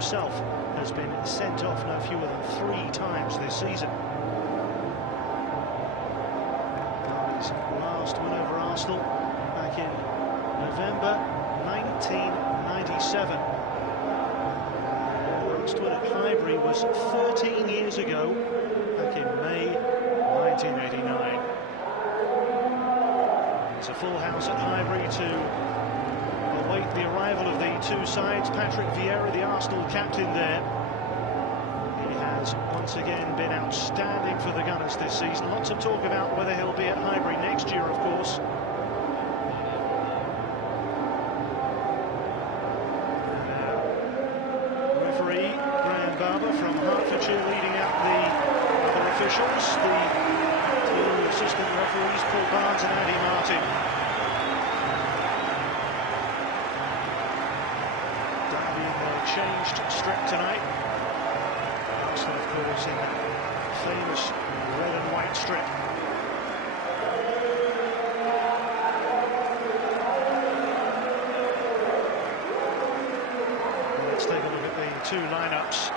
himself has been sent off no fewer than 3 times this season. Derby's last win over Arsenal back in November 1997. The last win at Highbury was 13 years ago, back in May 1989. It's a full house at Highbury to await the arrival of the two sides. Patrick Vieira, the Arsenal captain there. He has once again been outstanding for the Gunners this season. Lots of talk about whether he'll be at Highbury next year, of course. Referee Graham Barber from Hertfordshire leading out the other officials. The two assistant referees, Paul Barnes and Andy Martin. Derby in their changed strip tonight. Arsenal, of course, in that famous red and white strip. Let's take a look at the two lineups.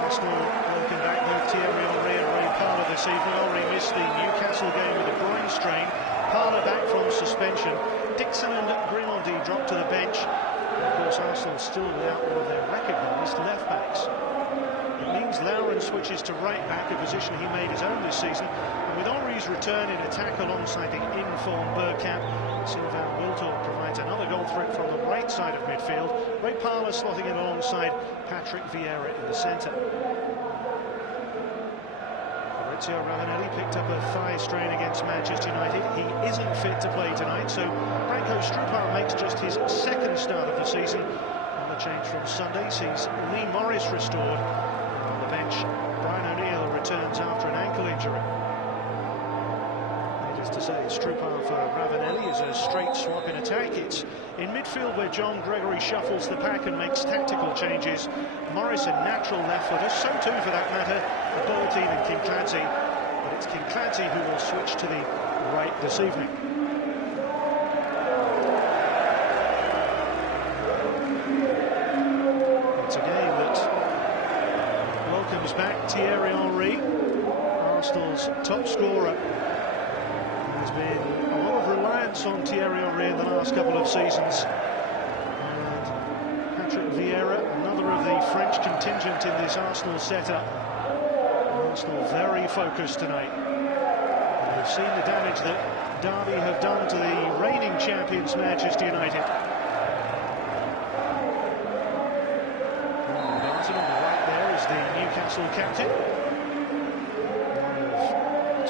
Arsenal welcome back with Thierry Henry and Ray Parlour this evening. Henry missed the Newcastle game with a groin strain. Parlour back from suspension. Dixon and Grimaldi dropped to the bench. And of course, Arsenal still without one of their recognised left-backs. It means Lauren switches to right-back, a position he made his own this season. And with Henry's return in attack alongside the in-form Bergkamp, Sylvain Wiltord provides another goal threat from the right side of midfield. Ray Parlour slotting in alongside Patrick Vieira in the centre. Maurizio Ravanelli picked up a thigh strain against Manchester United. He isn't fit to play tonight, so Branko Strupar makes just his second start of the season. On the change from Sunday sees Lee Morris restored. On the bench, Brian O'Neill returns after an ankle injury. To say Strupar for Ravanelli is a straight swap in attack. It's in midfield where John Gregory shuffles the pack and makes tactical changes. Morris, a natural left footer, so too for that matter, the ball team in Kincladze. But it's Kincladze who will switch to the right this evening. It's a game that welcomes back Thierry Henry, Arsenal's top scorer. There's been a lot of reliance on Thierry Henry in the last couple of seasons. And Patrick Vieira, another of the French contingent in this Arsenal setup. Arsenal very focused tonight. And we've seen the damage that Derby have done to the reigning champions Manchester United. Barton on the right there is the Newcastle captain.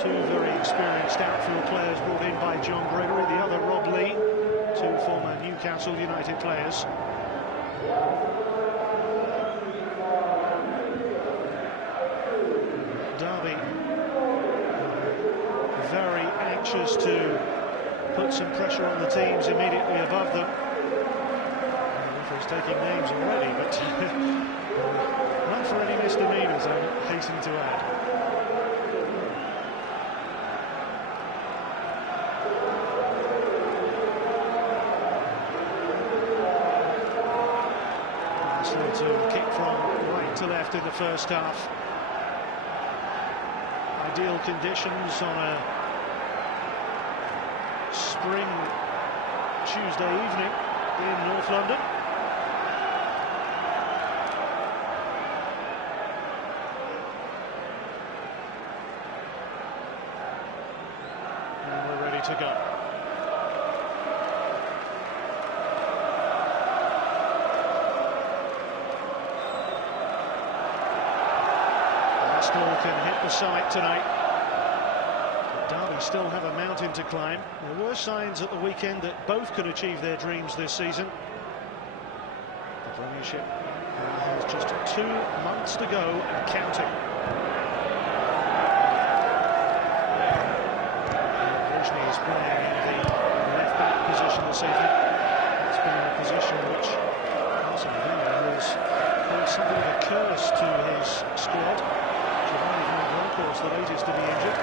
Two very experienced outfield players brought in by John Gregory, the other Rob Lee, two former Newcastle United players. Derby very anxious to put some pressure on the teams immediately above them. He's taking names already, but not for any misdemeanors, I hasten to add. To kick from right to left in the first half. Ideal conditions on a spring Tuesday evening in North London. And we're ready to go. Arsenal can hit the site tonight. But Derby still have a mountain to climb. There were signs at the weekend that both could achieve their dreams this season. The Premiership has just 2 months to go and counting. Originally he's playing in the left-back position this evening. It's been a position which Arsene Wenger has called something of a curse to his squad. Of course, the latest to be injured.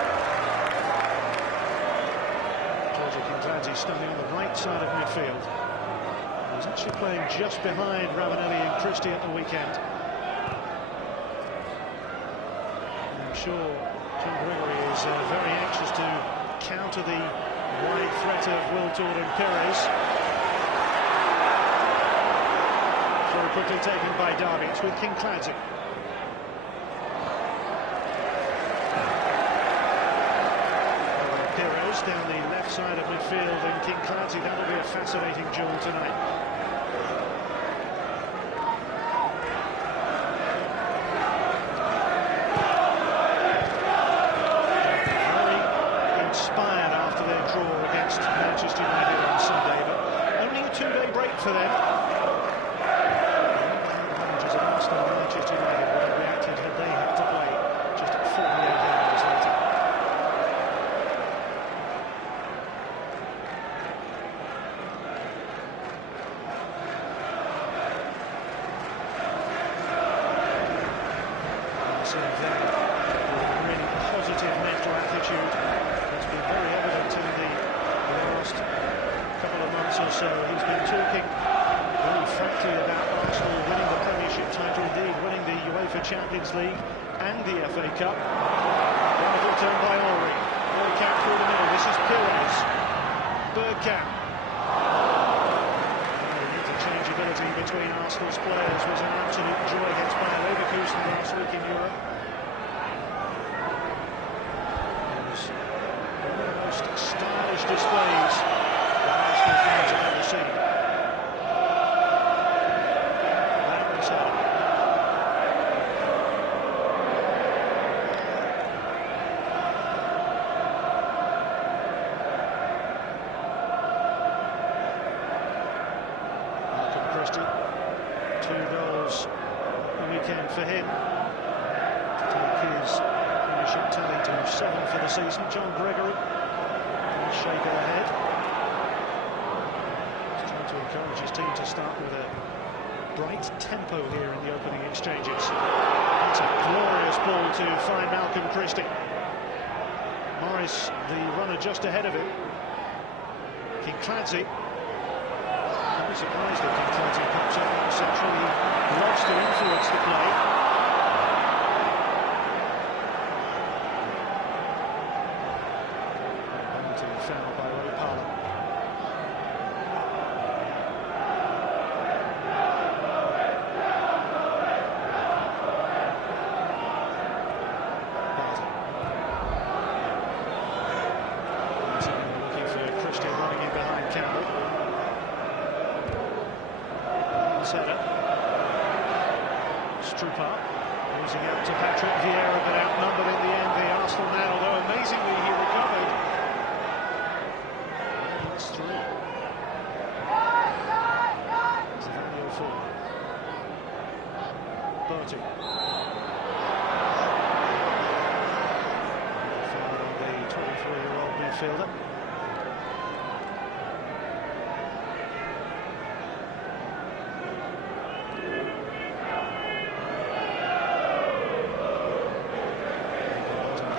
Georgia Kincladze standing on the right side of midfield. He's actually playing just behind Ravanelli and Christie at the weekend. I'm sure John Gregory is very anxious to counter the wide threat of Wiltord and Perez. Very quickly taken by Derby. It's with Kincladze. Perez down the left side of midfield, and Kincladze. That'll be a fascinating duel tonight. Very inspired after their draw against Manchester United on Sunday, but only a two-day break for them. Managers of Arsenal and Manchester United would have reacted had they had to play just 48 hours later. A really positive mental attitude. It's been very evident in the last couple of months or so. He's been talking very frankly about Arsenal winning the Premiership title, indeed winning the UEFA Champions League and the FA Cup. Wonderful turn by Henry. Bergkamp through the middle. This is Perez. Bergkamp. The interchangeability between Arsenal's players was an absolute joy against Bayer Leverkusen last week in Europe. Most stylish displays that Arsenal fans have ever seen. That was Malcolm Christie, 2 goals a weekend for him to take his Premiership tally to 7 for the season. John Gregory, a shake of the head. He's trying to encourage his team to start with a bright tempo here in the opening exchanges. That's a glorious ball to find Malcolm Christie. Morris, the runner just ahead of him. Kincladze. I'm surprised that Kincladze pops up on central. He loves to influence the play. Foul by Roy Parlour. Looking for Christian running in behind Campbell. Setter. Strupar losing out to Patrick Vieira, but outnumbered in the end. The Arsenal man, although amazingly he recovered. It's through. Zavanio forward. Bertie. The 23-year-old midfielder.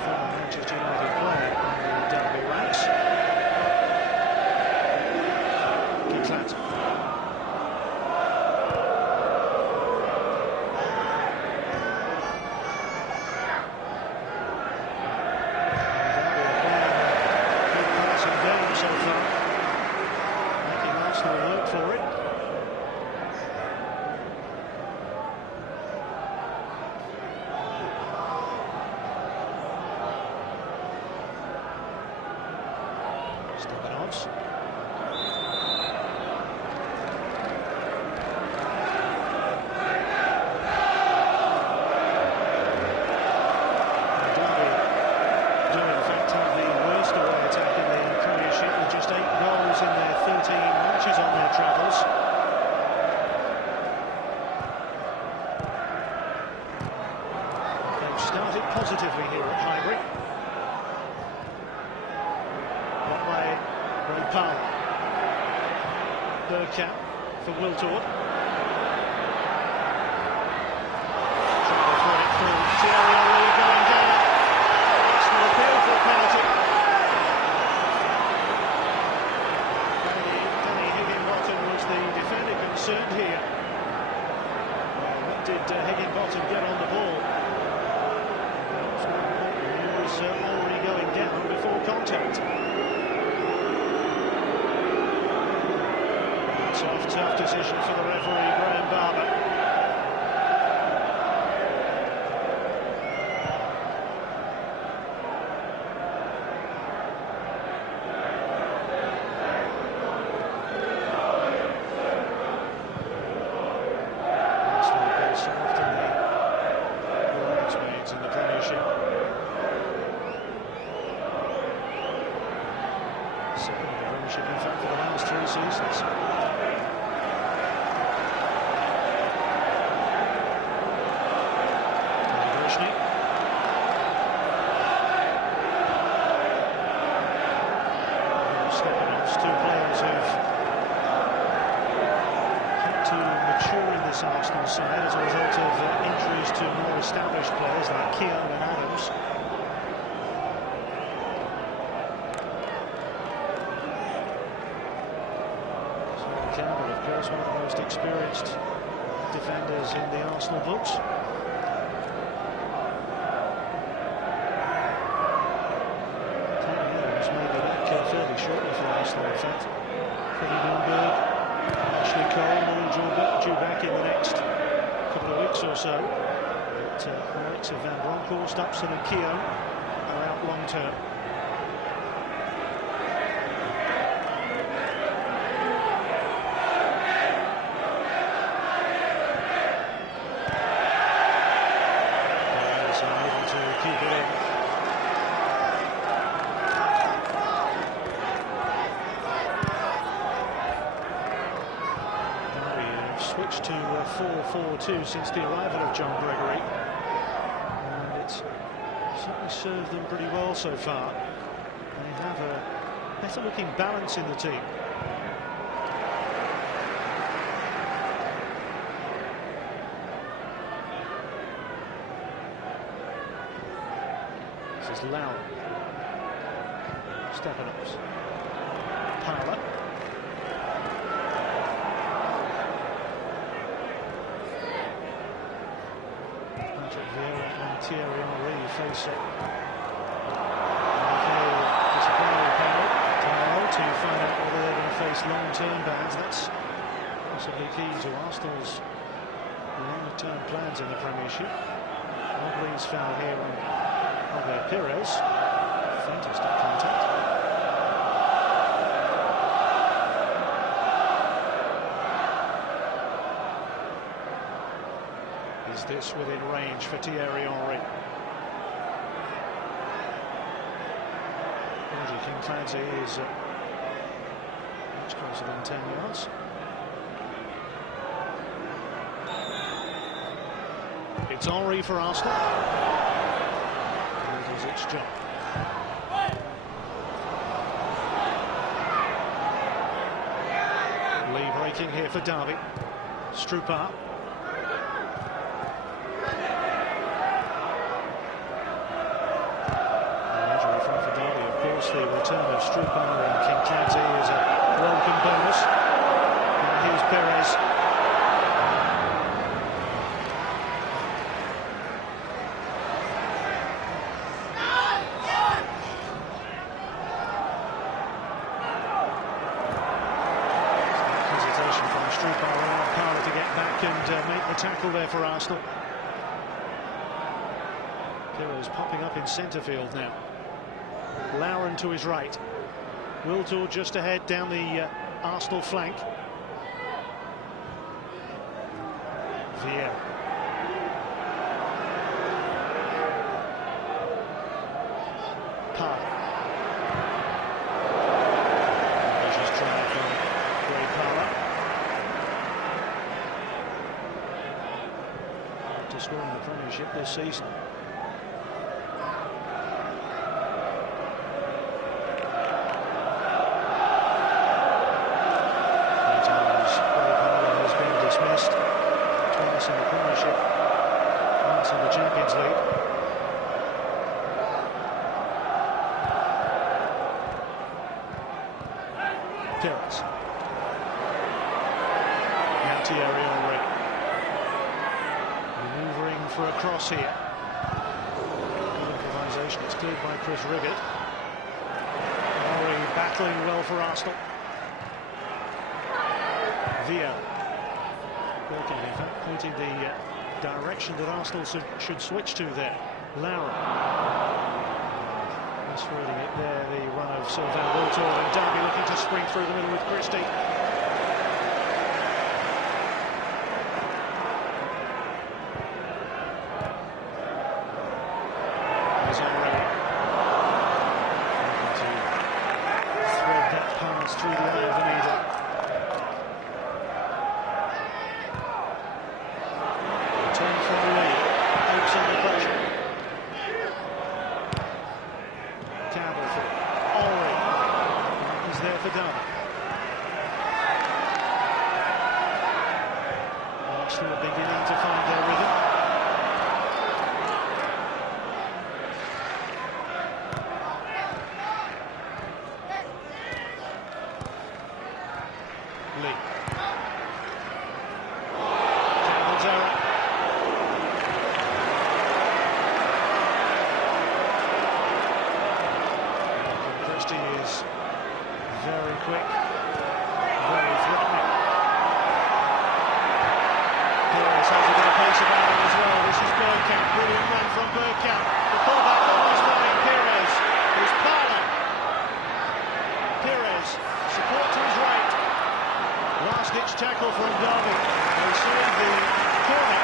Manchester United player in the Derby ranks. Kincladze. Good passing game so far, making Arsenal work for it. Stepanovs. In their 13 matches on their travels. They've started positively here at Highbury. That way, Roy Parlour. Bergkamp for Wiltord. Trying to throw it through. Thierry Henry going down. Arsenal appeal for a penalty. The defender did Higginbottom get on the ball. He was already going down before contact. Tough decision for the referee, Graham Barber. Arsenal side as a result of injuries to more established players like Keown and Adams. So Campbell, of course, one of the most experienced defenders in the Arsenal books. Adams made the back fairly shortly for Arsenal, in fact. Freddie Ljungberg, Ashley Cole, all due back in the next couple of weeks or so. But the likes of Van Bronckhorst, Upson and Keown are out long term. Players are able to keep it in. Switched to 4-4-2 since the arrival of John Gregory, and it's certainly served them pretty well so far. They have a better looking balance in the team. This is Lau, Stepanovs, Parler. Thierry Henry face it. Disciplinary panel tomorrow to find out whether they're going to face long-term bans. That's possibly key to Arsenal's long-term plans in the Premiership. Mobley's foul here on Javier Pires. Fantastic contact. Is this within range for Thierry Henry? King Clancy is much closer than 10 yards. It's Henry for Arsenal. It is its job. Lee breaking here for Derby. Stroupar. The return of Stroupar and King Clancy is a welcome bonus. And here's Perez. Hesitation from Stroupar, allowed Parler to get back and make the tackle there for Arsenal. Perez popping up in centre field now. Lauren to his right. Wiltor just ahead down the Arsenal flank. Vieira. Parler. Just trying from Gray Parler. To score in the Premiership this season. Twice in the Premiership, once in the Champions League. Pires. Now Thierry Henry. for a cross here. Good improvisation. It's cleared by Chris Riggett. Ori battling well for Arsenal. Via. Bergkamp, in fact, pointing the direction that Arsenal should switch to there. Lara. Misreading it there, the run of Sylvain Wiltord, and Derby looking to spring through the middle with Christie. There's Henry looking to thread that pass through the eye of the needle. Turn from Lee, Oaks under pressure. Campbell for Ori. He's there for Derby. Arsenal beginning to find their rhythm. Lee. Campbell's error. Christie is very quick, very threatening. Pires has a bit of pace about him as well. This is Bergkamp, brilliant run from Bergkamp. The pullback almost finding Pires. There's Parler. Pires, support to his right. Last-ditch tackle from Derby. They save the corner.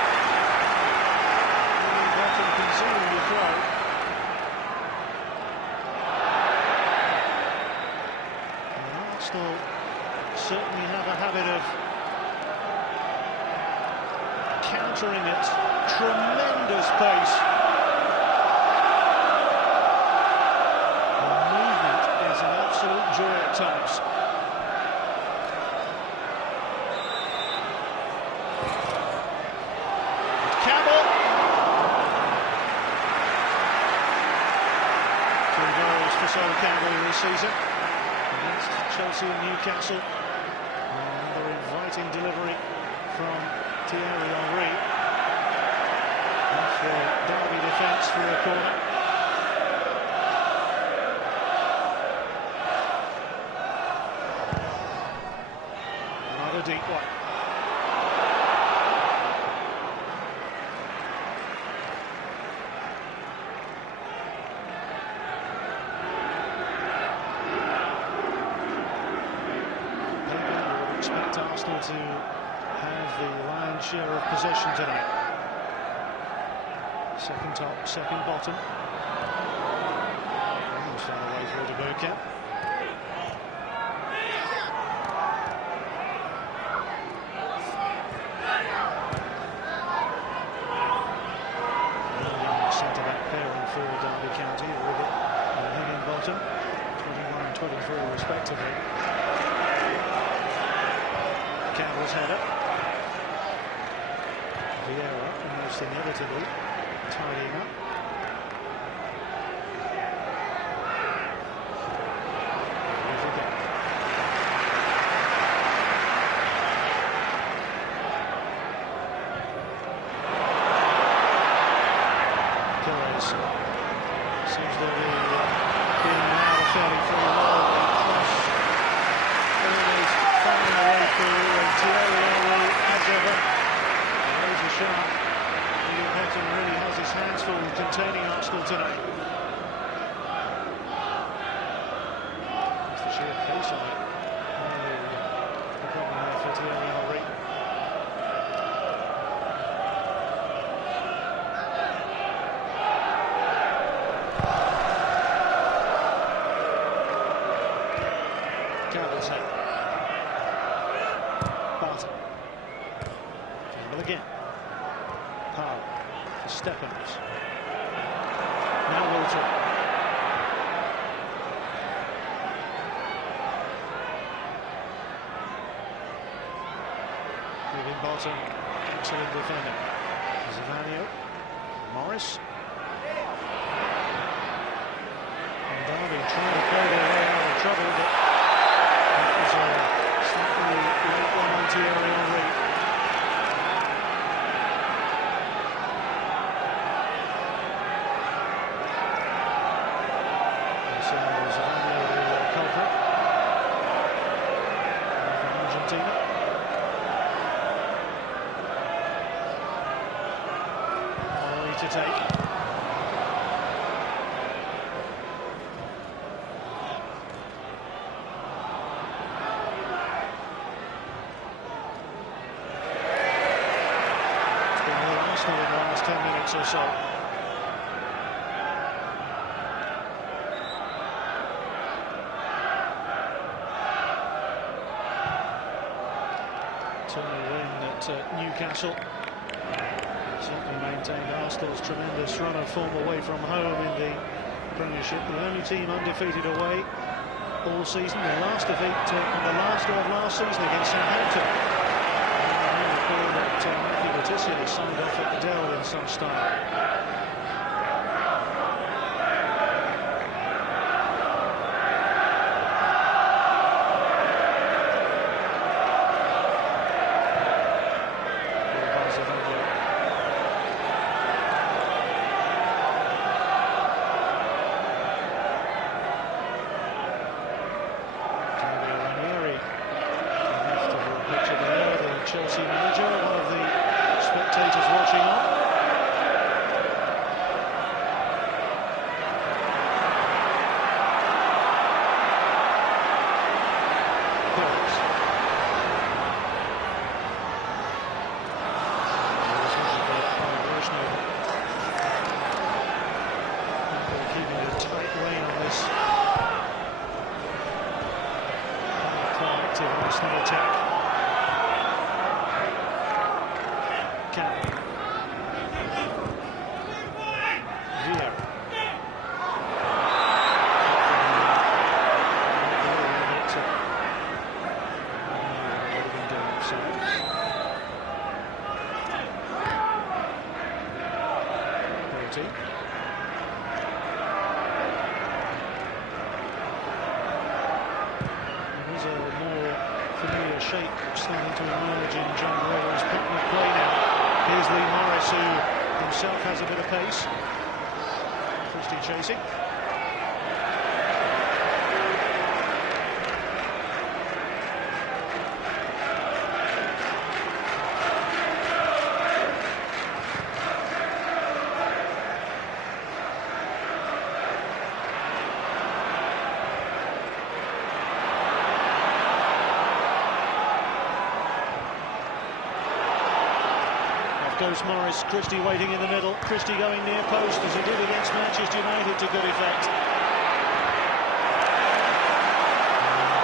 Really bottom concealing the throw. Arsenal certainly have a habit of countering at tremendous pace. The movement is an absolute joy at times. Campbell. 2 goals for Sol Campbell this season against Chelsea and Newcastle. Another inviting delivery from Thierry Henry. Off the Derby defence for a corner. Another deep one. Expect Arsenal to have the lion's share of possession tonight. Second top, second bottom. Almost found a way through to Bergkamp. Centre-back pairing for Derby County, Riggett and Higginbottom, 21 and 23 respectively. Campbell's header. Vieira almost inevitably tidying up. Pires seems to be being now fairly free roll. Finding a way through, and Thierry Henry, as ever, razor sharp. William Benton really has his hands full containing Arsenal tonight. That's the sheer pace of it. The problem there for Thierry Henry. Campbell's head. Barton. Campbell again. Powell for Stephens. Now Wiltord. Higginbottom, excellent defender. Zavanio. Morris. And Derby trying to play their way out of trouble, but that was a slightly late one on Thierry Henry. to take. In the last 10 minutes or so. Turner win at Newcastle. Certainly maintained Arsenal's tremendous run of form away from home in the Premiership. The only team undefeated away all season. Their last defeat on the last day of last season against Southampton. Decisive signed off at Dell in some style. Chelsea manager, one of the spectators watching on. Keeping a tight rein on this proactive Arsenal attack. There's a more familiar shape starting to emerge in John Riddle's pattern of play now. Here's Lee Morris, who himself has a bit of pace. Christie chasing. Goes Morris, Christie waiting in the middle, Christie going near post as he did against Manchester United to good effect.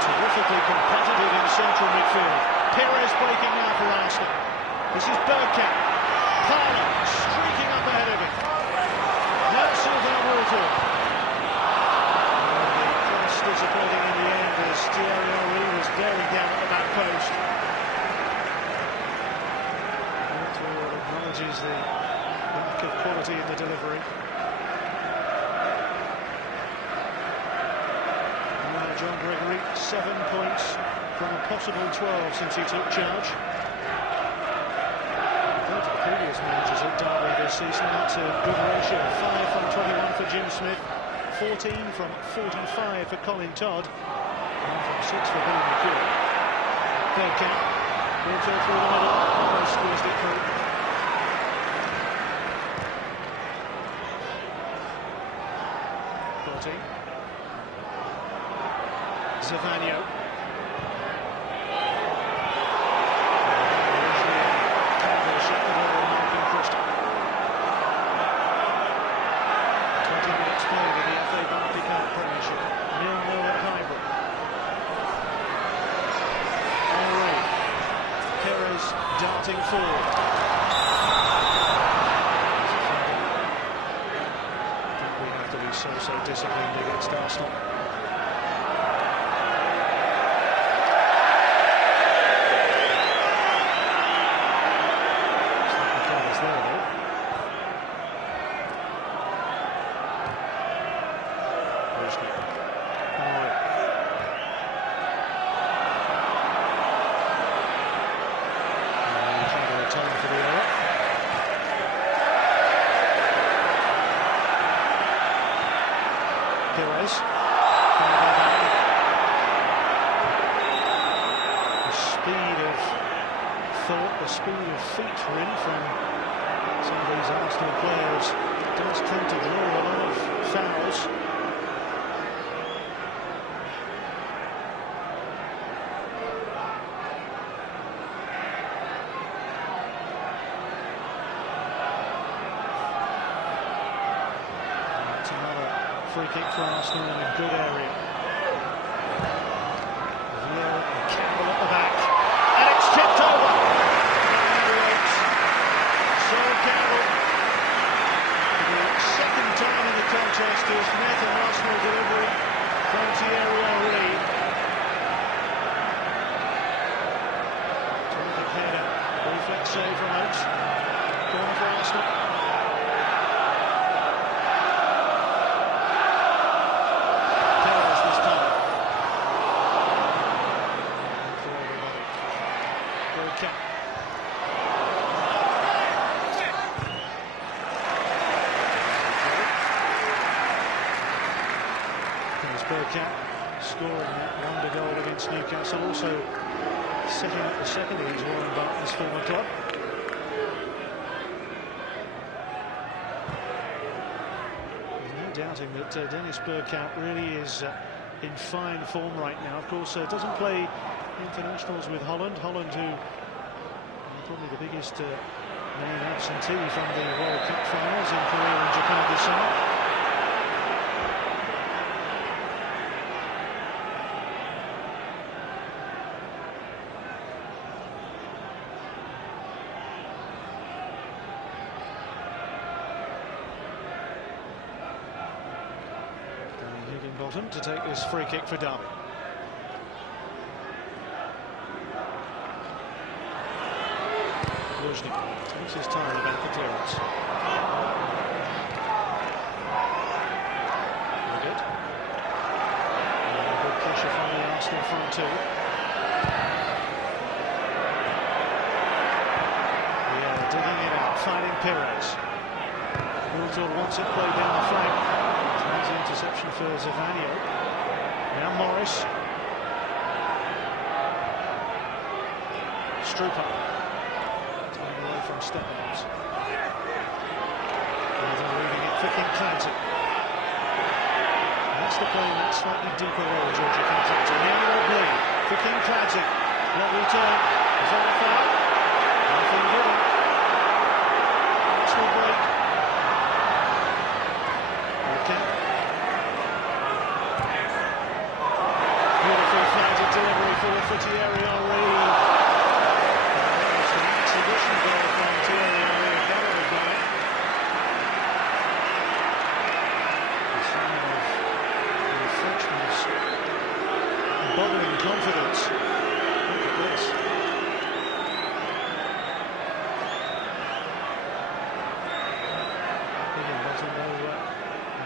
Terrifically competitive in central midfield. Perez breaking now for Arsenal. This is Bergkamp. Parlour streaking up ahead of him. No Sylvain Walter. The cross disappointing in the end as Thierry Henry was bearing down at the back post. Acknowledges the lack of quality in the delivery. Now John Gregory, 7 points from a possible 12 since he took charge. Both the previous managers at Derby this season, that's a good ratio. 5 from 21 for Jim Smith, 14 from 45 for Colin Todd, 1 from 6 for Billy McCure. Bergkamp, Winfield through the middle, almost squeezed it through. Zavanio. Darting forward. I think we have to be so disciplined against Arsenal. Perez. The speed of thought, the speed of feet for him from some of the these Arsenal players does tend to draw a lot of fouls. That's another free kick for Arsenal in a good area. Campbell at the back, and it's chipped over. So Campbell, for the second time in the contest, has met an Arsenal delivery from Thierry Henry. Terrific header, reflex save from Oates. Corner for Arsenal. Bergkamp scoring that wonder goal against Newcastle, also setting up the second against Warren Buffett's former club. There's no doubting that Dennis Bergkamp really is in fine form right now. Of course, doesn't play internationals with Holland. Holland, who probably the biggest main absentee from the World Cup finals in Korea and Japan this summer. Higginbottom to take this free kick for Derby. Luzhny takes his time about the clearance. Very good. Good pressure from the Arsenal front two. Yeah, digging it out, finding Pires. Wiltord wants it played down the flank. Interception for Zavanio. Now Morris. Strupa. Time away from Stephens. They're reading it for Clancy. That's the play in that slightly deeper role Georgia comes into. Now Blue for Clancy. Lovely turn. Is that a foul? Nothing given. Arsenal break. Delivery for Thierry Henry. It's an exhibition goal from Thierry Henry. A gallery guy. The sign of the Frenchman's bubbling confidence. Look at this. Higginbottom, though,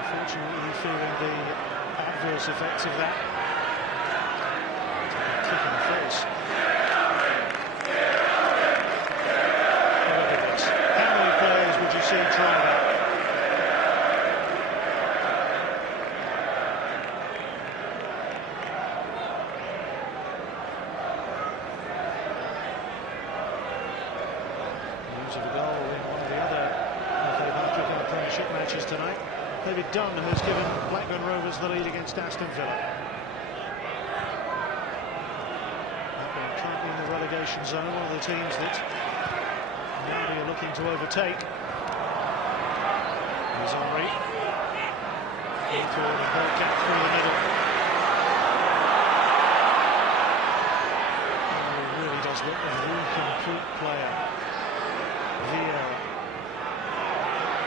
unfortunately feeling the adverse effects of that. Kick in the face. Look at this. How many players would you see try that? News of a goal in one of the other FA African Premiership matches tonight. David Dunn has given Blackburn Rovers the lead against Aston Villa. In the relegation zone, one of the teams that now are looking to overtake. Here's Henry. Wiltord and Bergkamp through the middle. Oh, he really does look a very complete player. Vieira.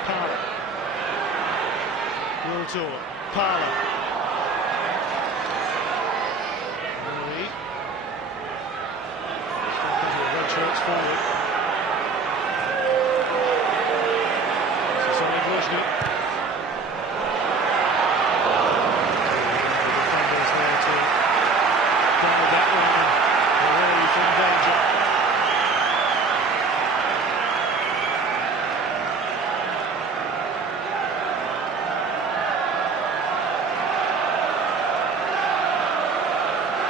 Parler. Wiltord. Parler. Shirts forward. This is only Luzhny. The defenders there to guide that one away from danger.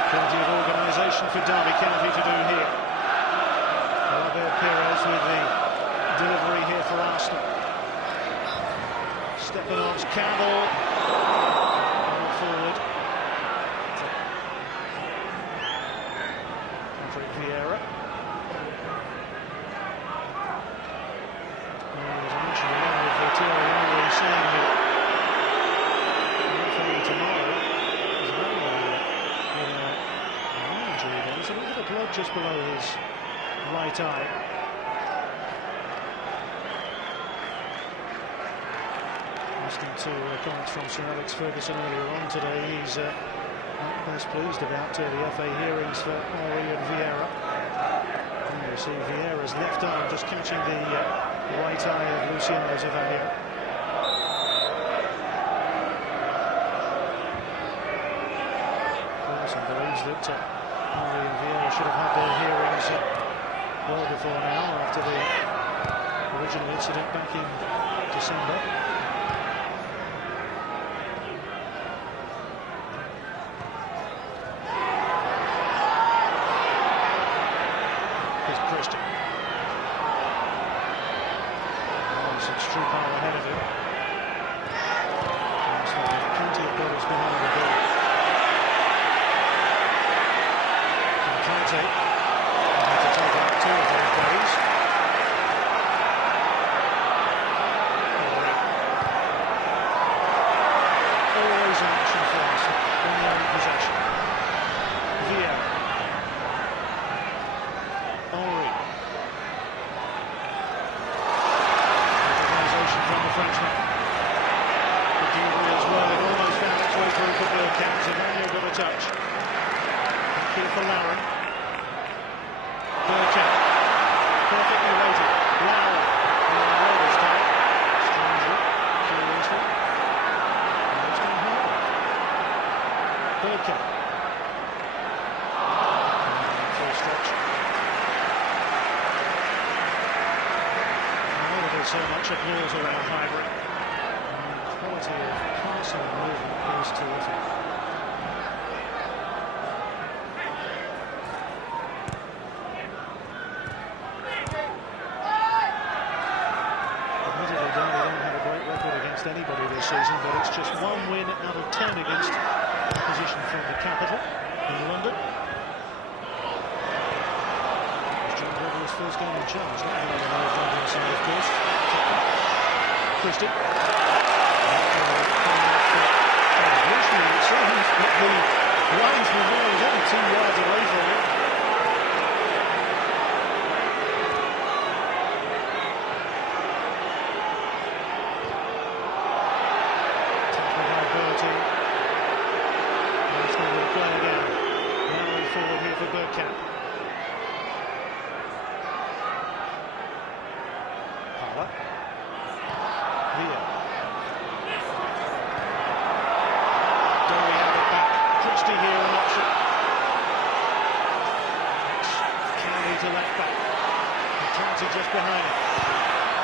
Plenty of organisation for Derby County to do here. Pires with the delivery here for Arsenal. Campbell forward. Patrick Vieira. There's an injury there with Thierry Henry saying that tomorrow is another injury. There's a little bit of blood just below his right eye. Listening to comments from Sir Alex Ferguson earlier on today, he's not best pleased about the FA hearings for Henry and Vieira. And you see Vieira's left arm just catching the right eye of Luciano Zavallia. Ferguson believes that Henry and Vieira should have had their hearings well before now, after the original incident back in December. It's true power ahead of him. Plenty of bodies behind the goal. Kante had to take out two of those bodies. Always an action for us when they're in possession. Vieira. Henry. Frenchman. The delivery as well, it almost found its way through for Bergkamp. Zavallia got a touch. Thank you for Lauren. Bergkamp. Perfectly weighted. Lauren. Well this time. Strangely. Curiously. And it's been held. Bergkamp. Full stretch. So much applause around Highbury. The quality of passing and movement is terrific. Admittedly, Derby don't have a great record against anybody this season, but it's just one win out of 10 against opposition from the capital in London. His first game in charge, not really an old London side, of course. Christie. Usually it seems that the linesman there is only 2 yards away from it. Tackle by Bertie. Arsenal will play again. Now forward here for Bergkamp. Here an option. Kennedy to left back. Clancy just behind him.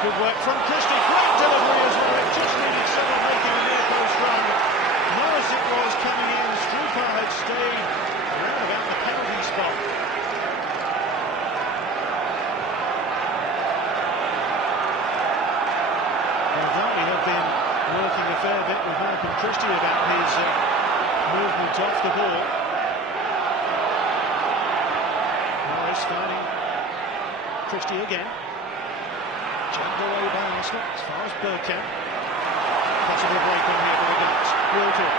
Good work from Christie. Great delivery as well. It just needed someone making a near post run. Norris it was coming in. Strupa had stayed around about the penalty spot. Although we have been working a fair bit with Malcolm Christie about his movement off the ball. Norris finding Christie again. Jabbed away by Arsenal as far as Bergkamp. Possible break on here for the Gunners. Wilton.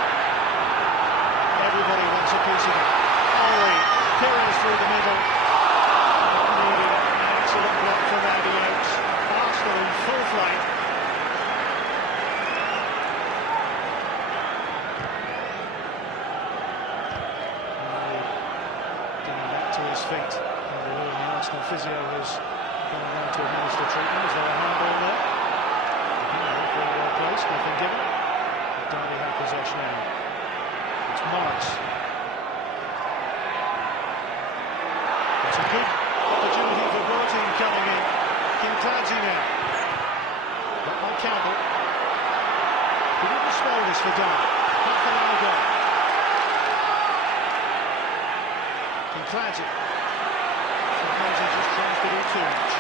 Everybody wants a piece of it. Henry. Perez through the middle. Needed an excellent block from Andy Oates. Arsenal in full flight. Feet. The Arsenal physio has gone around to administer treatment. Is there a handball there? Very well placed, nothing given. Derby have possession now. It's Morris. It's a good opportunity for Bertie coming in. Clancy now. But by Campbell. He didn't spell this for Derby. Half an hour ago. Clancy. Sometimes he just tries to do too much.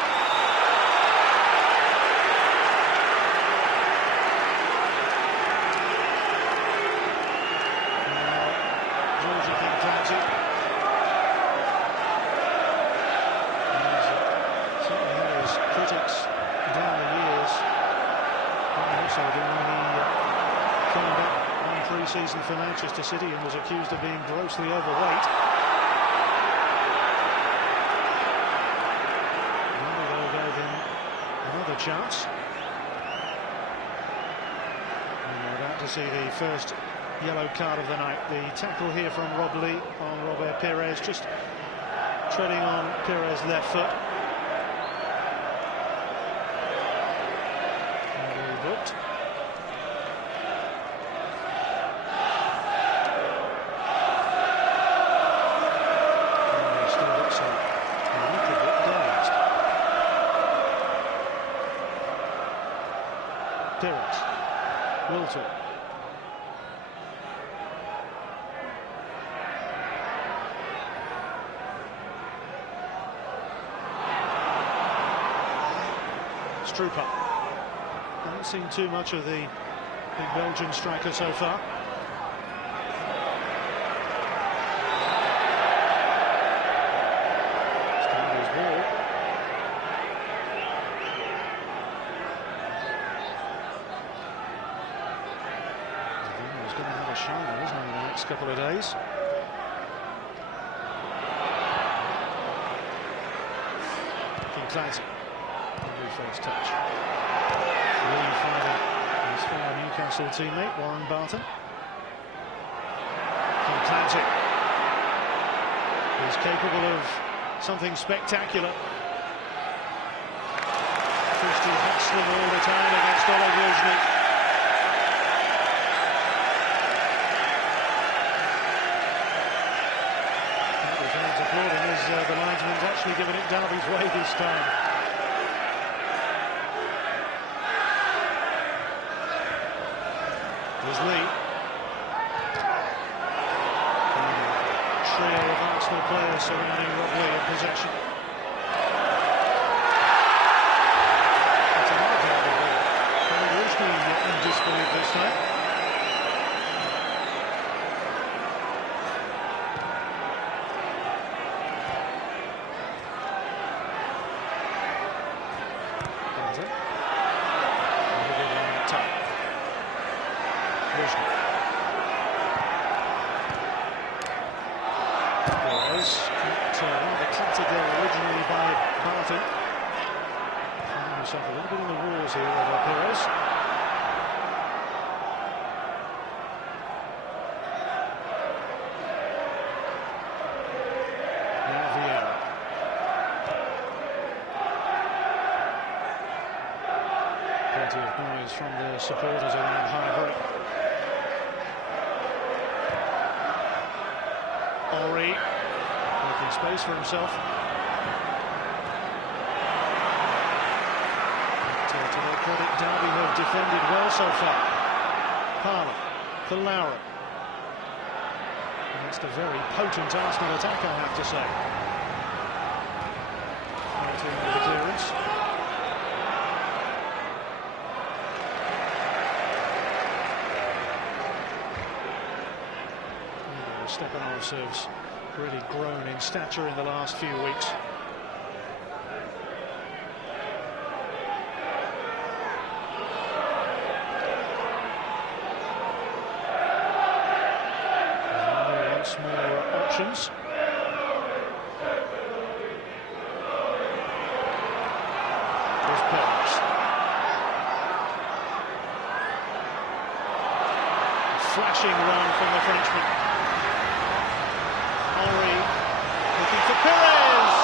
soldier when he turned up on pre-season for Manchester City and was accused of being grossly overweight. Ronaldo gave him another chance. And we're about to see the first yellow card of the night. The tackle here from Rob Lee on Robert Pires, just treading on Pires' left foot. Booked. Still looks a little bit dazed. Pires, Wilton. Strupa. Haven't seen too much of the big Belgian striker so far. Stanley's ball. He's going to have a shiner, isn't he, in the next couple of days? Clancy. Very first touch. Really finding his former Newcastle teammate Warren Barton. Clancy is capable of something spectacular. Christie hits them all the time against Oleg Luzhny. The fans applauding as the linesman's actually given it Derby's way this time. There's Lee. Trio of Arsenal players surrounding Rob Lee in possession. That's another terrible ball. Oleg Luzhny in disbelief this time. Rather there originally by Barton. Finding himself a little bit in the walls here, Robert Pires. Now Vieira. Plenty of noise from the supporters around Highbury. Ori making space for himself. To their credit, Derby have defended well so far. Parlour for Lowry. Against a very potent Arsenal attack, I have to say. Fighting with the clearance. Stepanovs has really grown in stature in the last few weeks. Once more options. There's Pires. A flashing run from the Frenchman. Ori looking for Pires.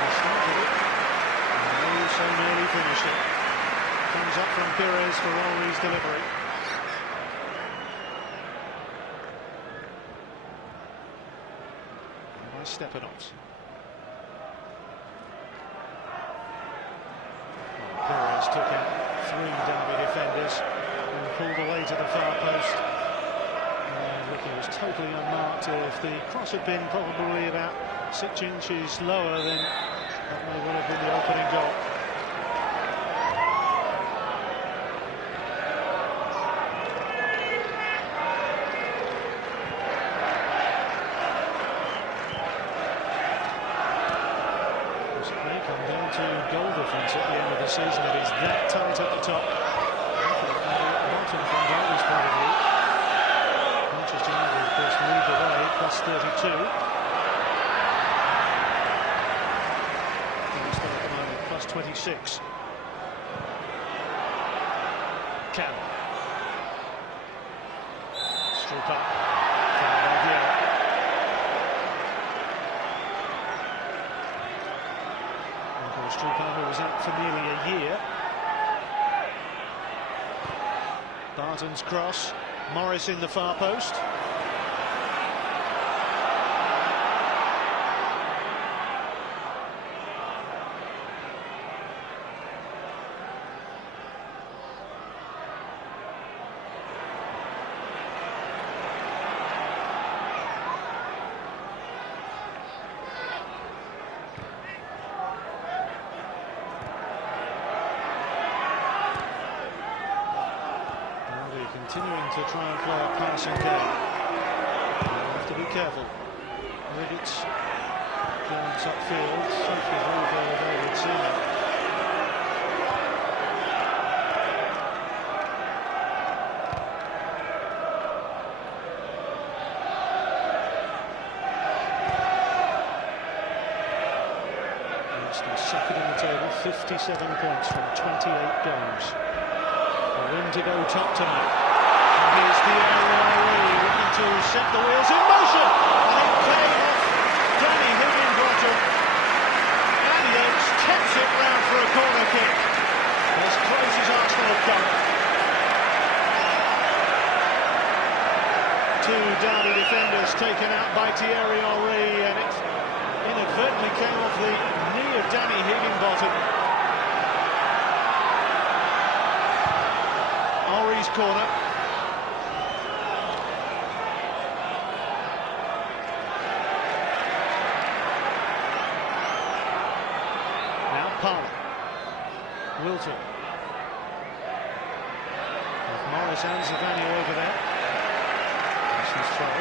He started it. No, so nearly finished it. Comes up from Pires for Ori's delivery. By Stepanovs. Pires took out 3 Derby defenders and pulled away to the far post. It was totally unmarked. If the cross had been probably about 6 inches lower, then that may well have been the opening goal. It may come down to goal difference. difference at the end of the season. It is that tight at the top. Bottom from Derby's point of view. Manchester United, of course, lead the way, plus 32. At the moment, plus 26. Cam. Strupa. Strupa, who was out for nearly a year. Barton's cross. Morris in the far post. Continuing to try and play a passing game. You have to be careful. Riggett's Jones upfield. Safely over David Seaman. Arsenal second in the table, 57 points from 28 games. A win to go top tonight. Here's the looking to set the wheels in motion, and it came off Danny Higginbottom, and Yates taps it round for a corner kick, as close as Arsenal have come. Two Derby defenders taken out by Thierry Henry, and it inadvertently came off the knee of Danny Higginbottom. Henry's corner. Wilton. With Morris and Zavani over there. That's his throw.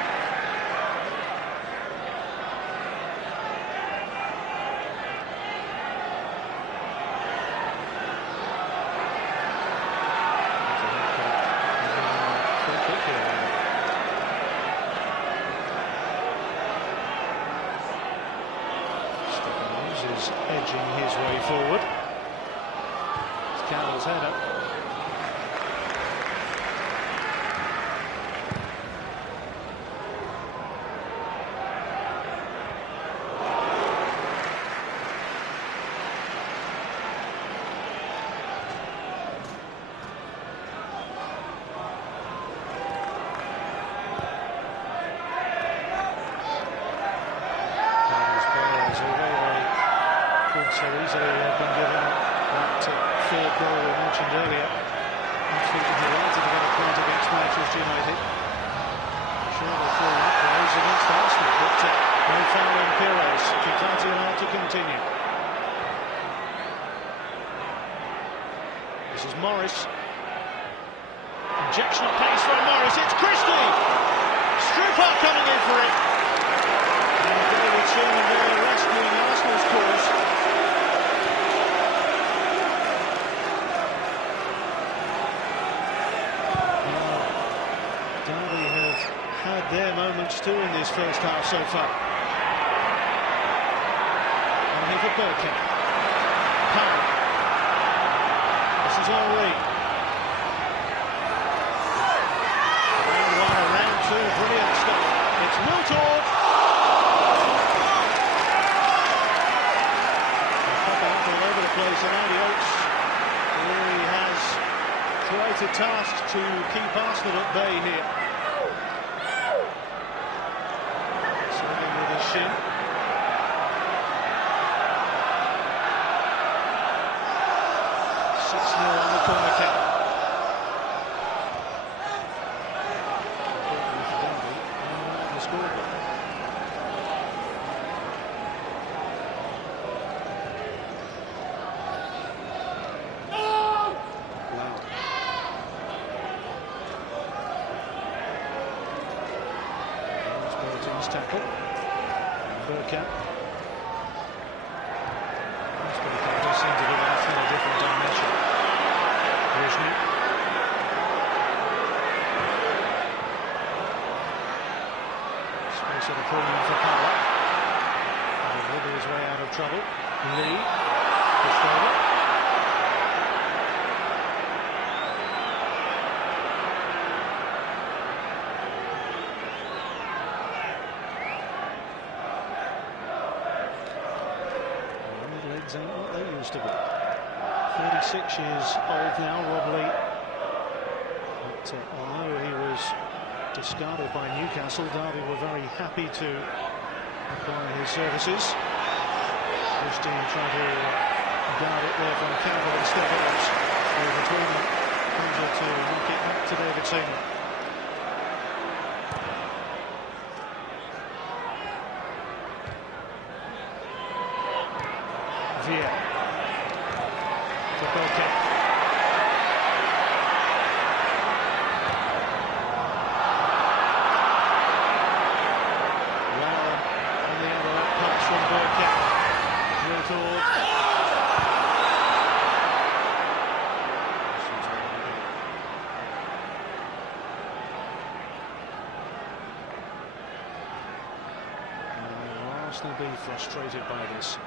Is edging his way forward. Campbell's header. Derby's players are very good, so easily they've been given that third goal we mentioned earlier. Absolutely delighted to get a point against Manchester United. Sure, they'll fall up those against Arsenal, but no foul on Pires. Kitati allowed to continue. This is Morris. Injection of pace from Morris. It's Christie! Strupa coming in for it. And David Seaman there rescuing Arsenal's cause. Derby have had their moments too in this first half so far. And here for Birkin. Powell. This is Henry. Round one, round two, brilliant stuff. It's Wiltord. Popping up all over the place, and Andy Oates really has created tasks to keep Arsenal at bay here. Serving with a shin. On the corner kick. The scoreboard. Wow. Burton's tackle. Burkamp. Seemed to be Nice little premium for Parler. He'll wiggle his way out of trouble. Lee, pushed over. Legs ain't what they used to be. 36 years old now, Rob Lee. But although he was discarded by Newcastle, Derby were very happy to acquire his services. Christie tried to guard it there from Campbell and Stefanos. Between them, Fraser to knock it back to David Seaman. Villa to Belkin. Well, on the other pass from Belkin. Arsenal be frustrated by this.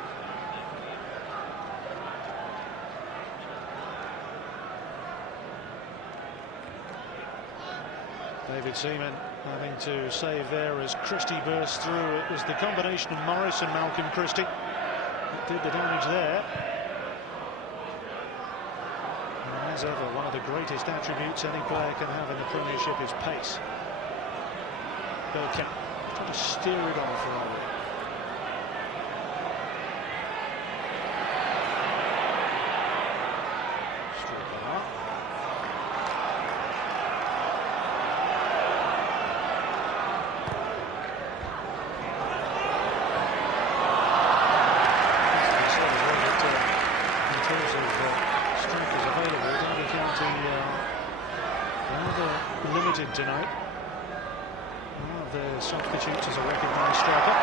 David Seaman having to save there as Christie burst through. It was the combination of Morris and Malcolm Christie that did the damage there. And as ever, one of the greatest attributes any player can have in the Premiership is pace. Belkin trying to steer it on for Ollie. Limited tonight. One of the substitutes is a recognised striker.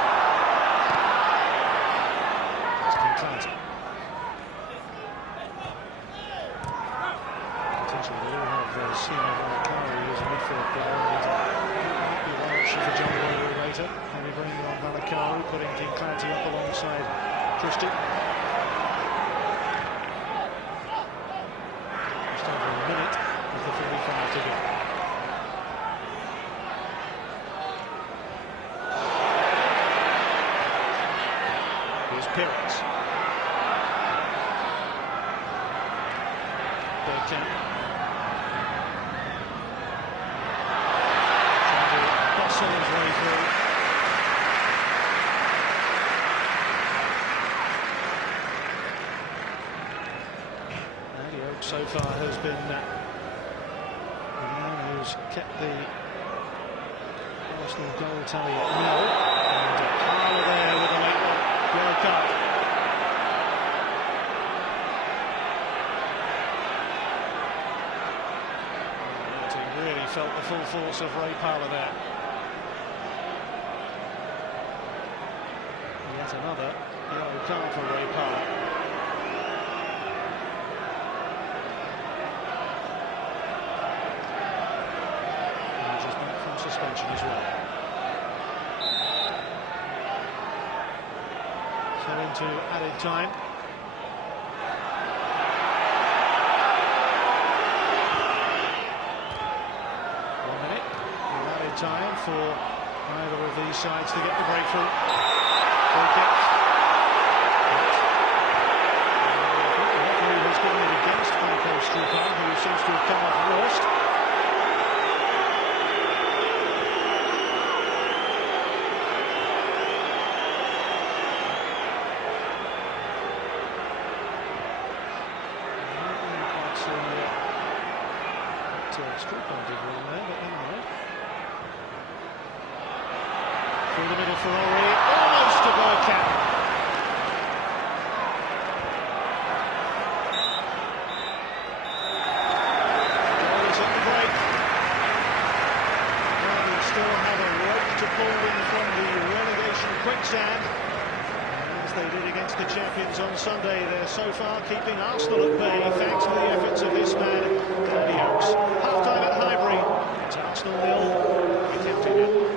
It's Kinclancy. Potentially they all have Simo Valakari as a midfield player. Might be one option for John Boyle later. And we bring on Valakari, putting Kinclancy up alongside Christie. Just over a minute with the 45 to go. Perez. Belkin. Trying to bustle his way through. Andy Oak so far has been the man who's kept the Arsenal goal tally at 0. And Parler there with a late World Cup. He really felt the full force of Ray Parler there. Yet another yellow card for Ray Parler. And he's just back from suspension as well. So into added time. 1 minute of added time for either of these sides to get the breakthrough. Goal kick. The referee has given it against Franco Strupan, who seems to have come off worst. Strupan did wrong there, but anyway. Through the middle for Ori, almost to Belkin. Goal is at the break. Derby still have a rope to pull in from the relegation quicksand. As they did against the champions on Sunday, they're so far keeping Arsenal at bay thanks to the efforts of this man, Andy Oaks. Half-time at Highbury. It's Arsenal 0, County 0.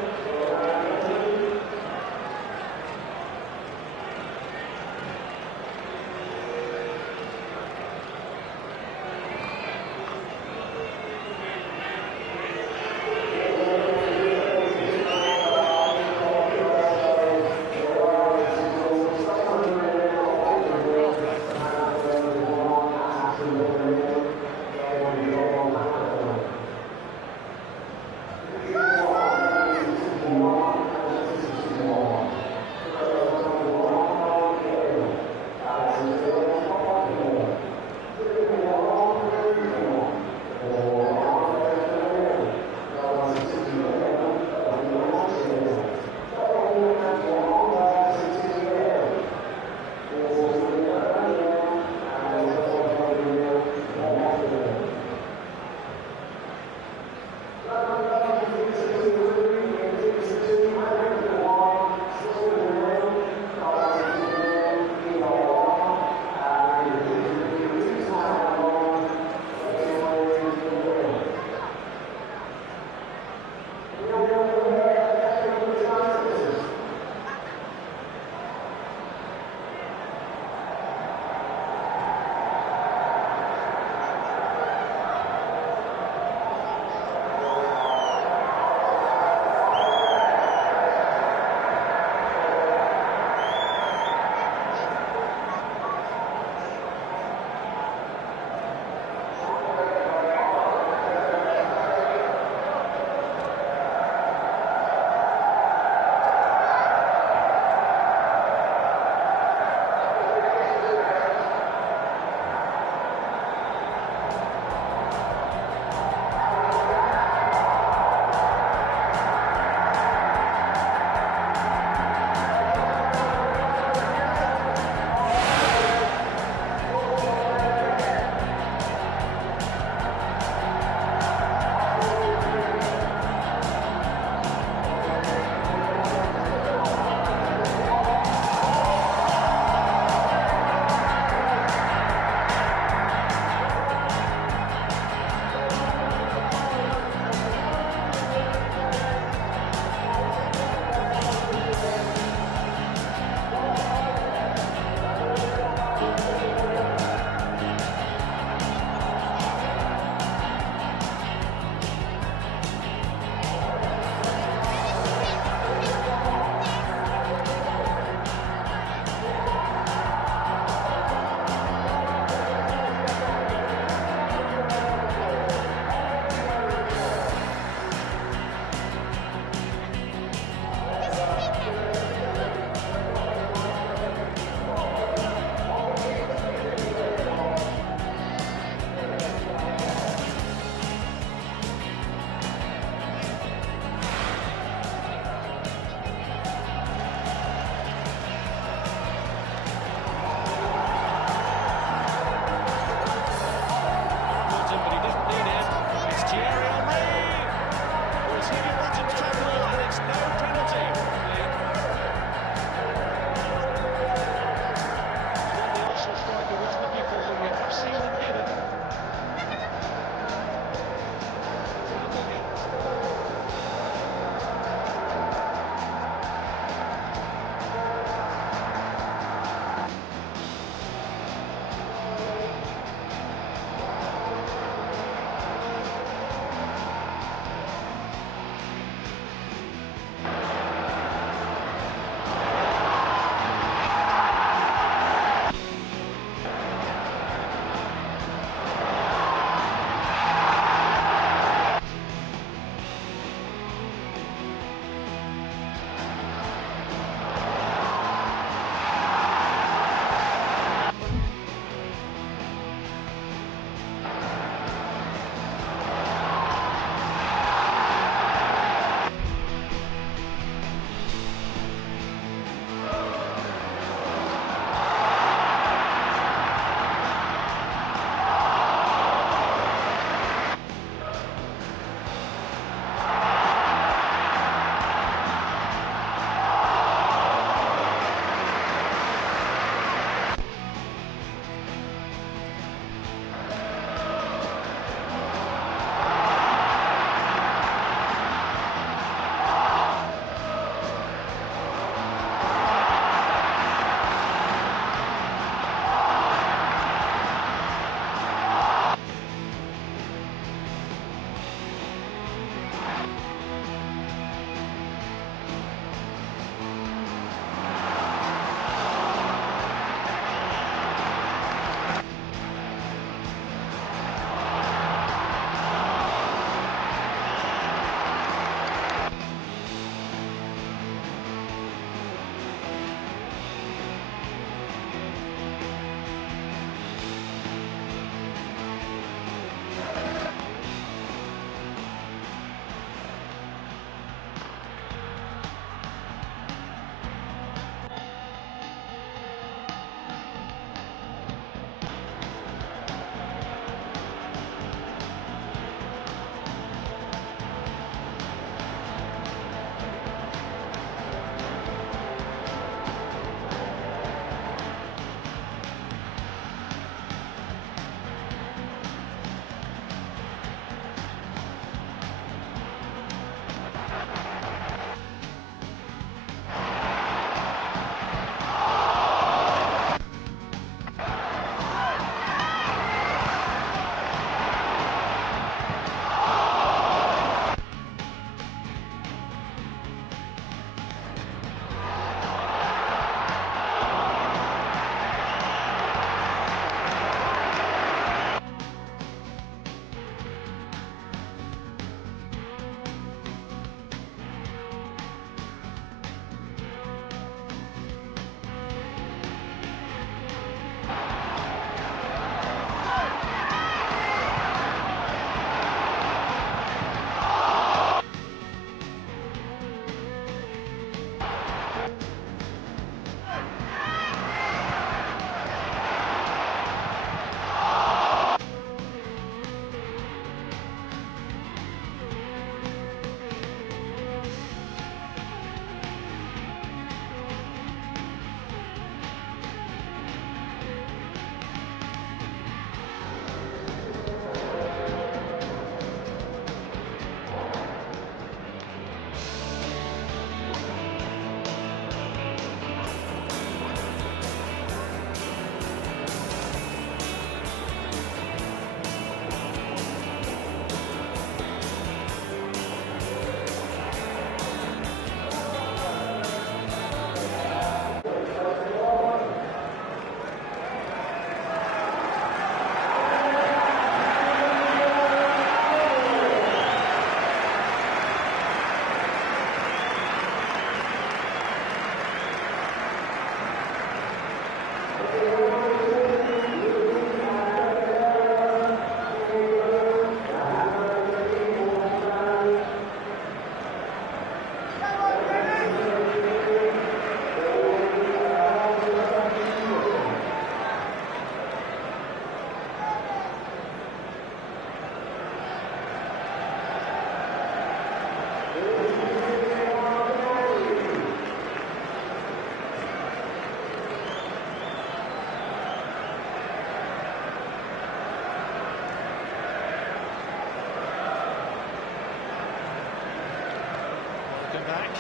back.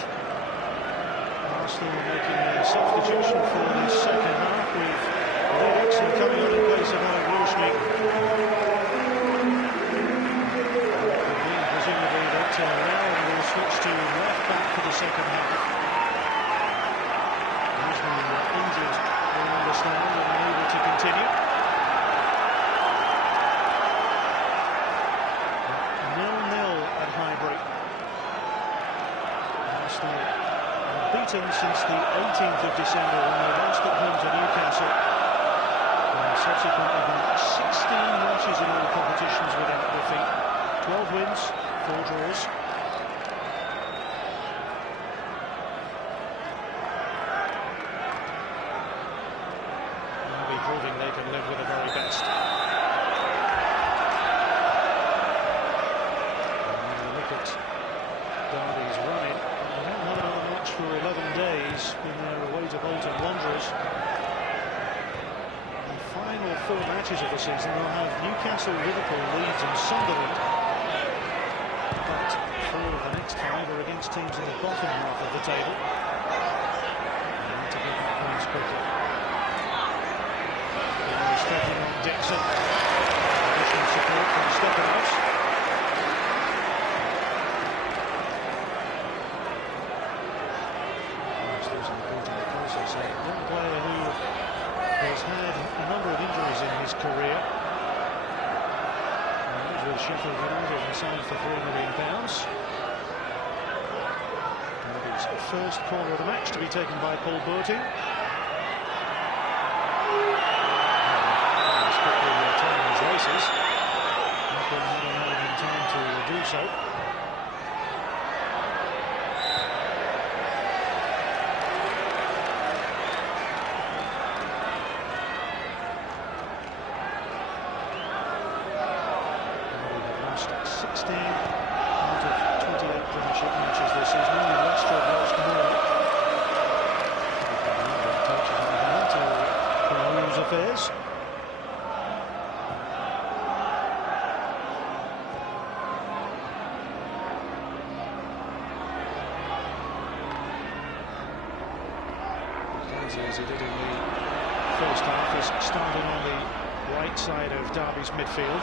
Arsenal making a substitution for this second half with Eriksen coming on in place of Olushnik. Presumably that Rowell will switch to left back for the second half. Usually injured, we understand, and unable to continue. 0-0 at Highbury. Arsenal have beaten since the 18th of December when they lost at home to Newcastle. And subsequently had 16 matches in all competitions without defeat. 12 wins, 4 draws. They'll be proving they can live with the very best. Derby's running. They haven't had another match for 11 days in their away to Bolton Wanderers. The final 4 matches of the season they'll have Newcastle, Liverpool, Leeds and Sunderland. But 4 of the next 5 are against teams in the bottom half of the table. They need to get back points quickly. Now stepping on Dixon. Additional support from Stepanovs. A young player who has had a number of injuries in his career. He was with Sheffield United and signed for £3 million. His first corner of the match to be taken by Paul Berting. He's quickly tying his laces. Not allowing him time to do so. Affairs. As he did in the first half, is starting on the right side of Derby's midfield.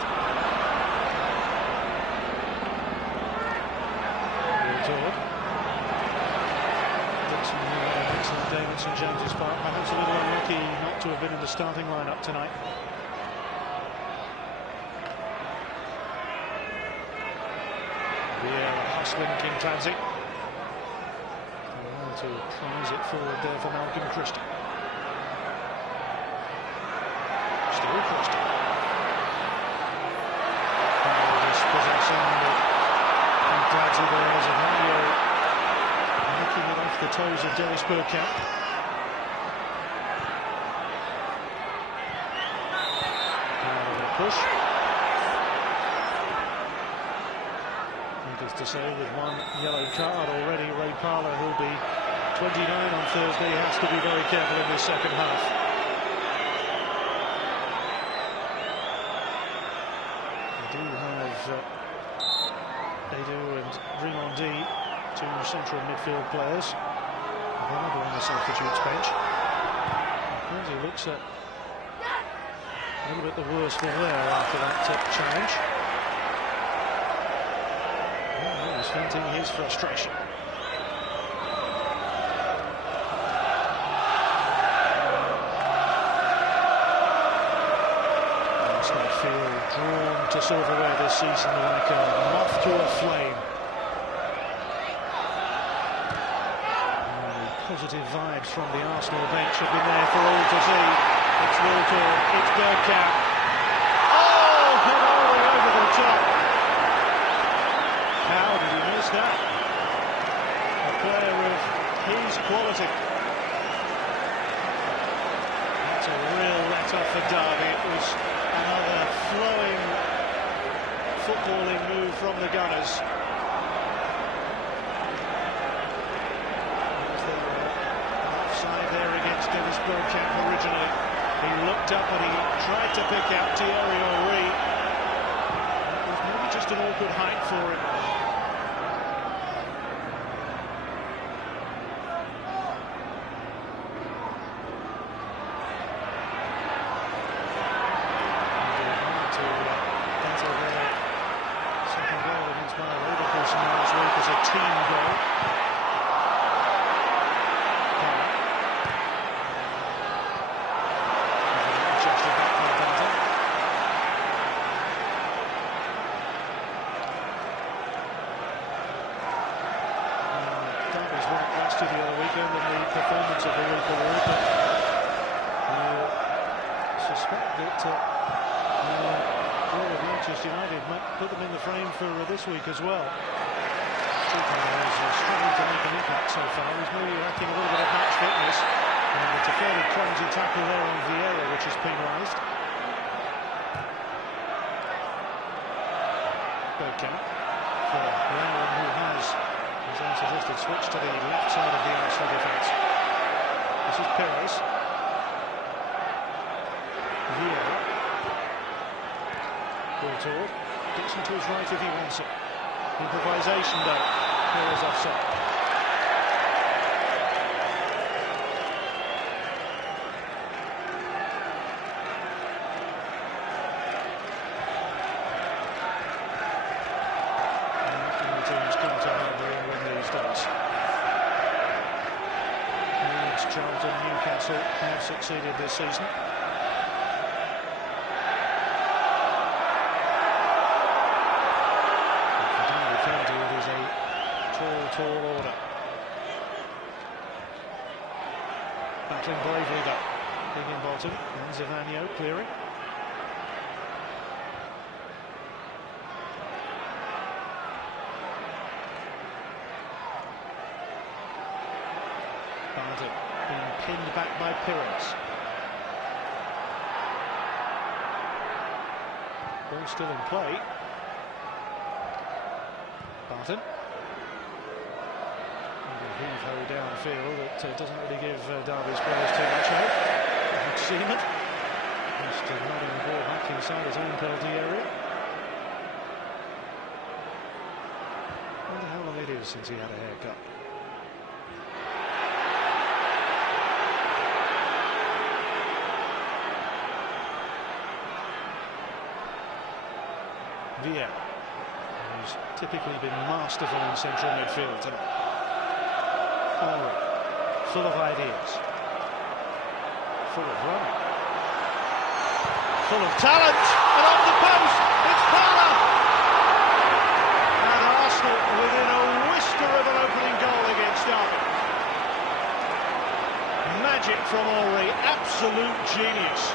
St James's Park, perhaps a little unlucky not to have been in the starting lineup tonight. Vieira hustling King Clancy. To prize it forward there for Malcolm Christie. Still Christie. Dispossessing King Clancy there as Emilio knocking it off the toes of Dennis Bergkamp. Push. Needless to say, with 1 yellow card already, Ray Parlour, who'll be 29 on Thursday, has to be very careful in this second half. They do have Edu and Rimondi, 2 central midfield players. Available on the substitutes bench. He looks at a little bit the worse for wear after that challenge. Well, he's venting his frustration. Arsenal feel drawn to silverware this season like a moth to a flame. Positive vibes from the Arsenal bench have been there for all to see. It's Walter, it's Bergkamp. Oh, put all the way over the top. How did he miss that? A player of his quality. That's a real let-off for Derby. It was another flowing footballing move from the Gunners. There against Dennis Bergkamp originally. He looked up and he tried to pick out Thierry Henry. It was maybe just an awkward height for him. Manchester the other weekend in the Performance of the Week award, but I suspect that all of Manchester United might put them in the frame for this week as well. Has struggled to make an impact so far. He's maybe lacking a little bit of match fitness, and it's a fairly clumsy tackle there on Vieira, which is penalised. Bergkamp for Lauren, who has his unsolicited switch to the left side of the Arsenal defence. This is Perez. Vieira. Ball toward. Dixon to his right if he wants it. Improvisation though. Perez offside. Teams come to Highbury and win these days. Leeds, Charlton, Newcastle have succeeded this season. Tall order. Battling bravely though. Higginbotham and Zavagno clearing. Barton being pinned back by Perez. Ball still in play. Barton. Heave-ho downfield that doesn't really give Derby's players too much hope. Seaman just nodding the ball back inside his own penalty area. I wonder how long it is since he had a haircut. Vieira, who's typically been masterful in central midfield tonight. Full of ideas, full of run, full of talent, and off the post, it's Parler! And Arsenal within a whisker of an opening goal against Derby. Magic from Henry, absolute genius.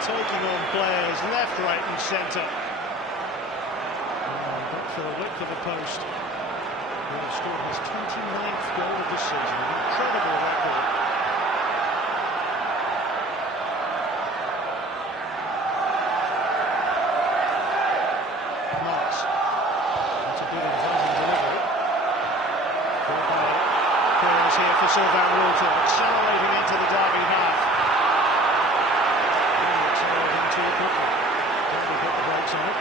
Taking on players left, right and centre. For the width of the post, he has scored his 29th goal of the season, an incredible record. Marks, that's a good inviting delivery. Ball by Perez here for Sylvain Walter, accelerating into the Derby half. Accelerating too quickly. Derby got the brakes on it.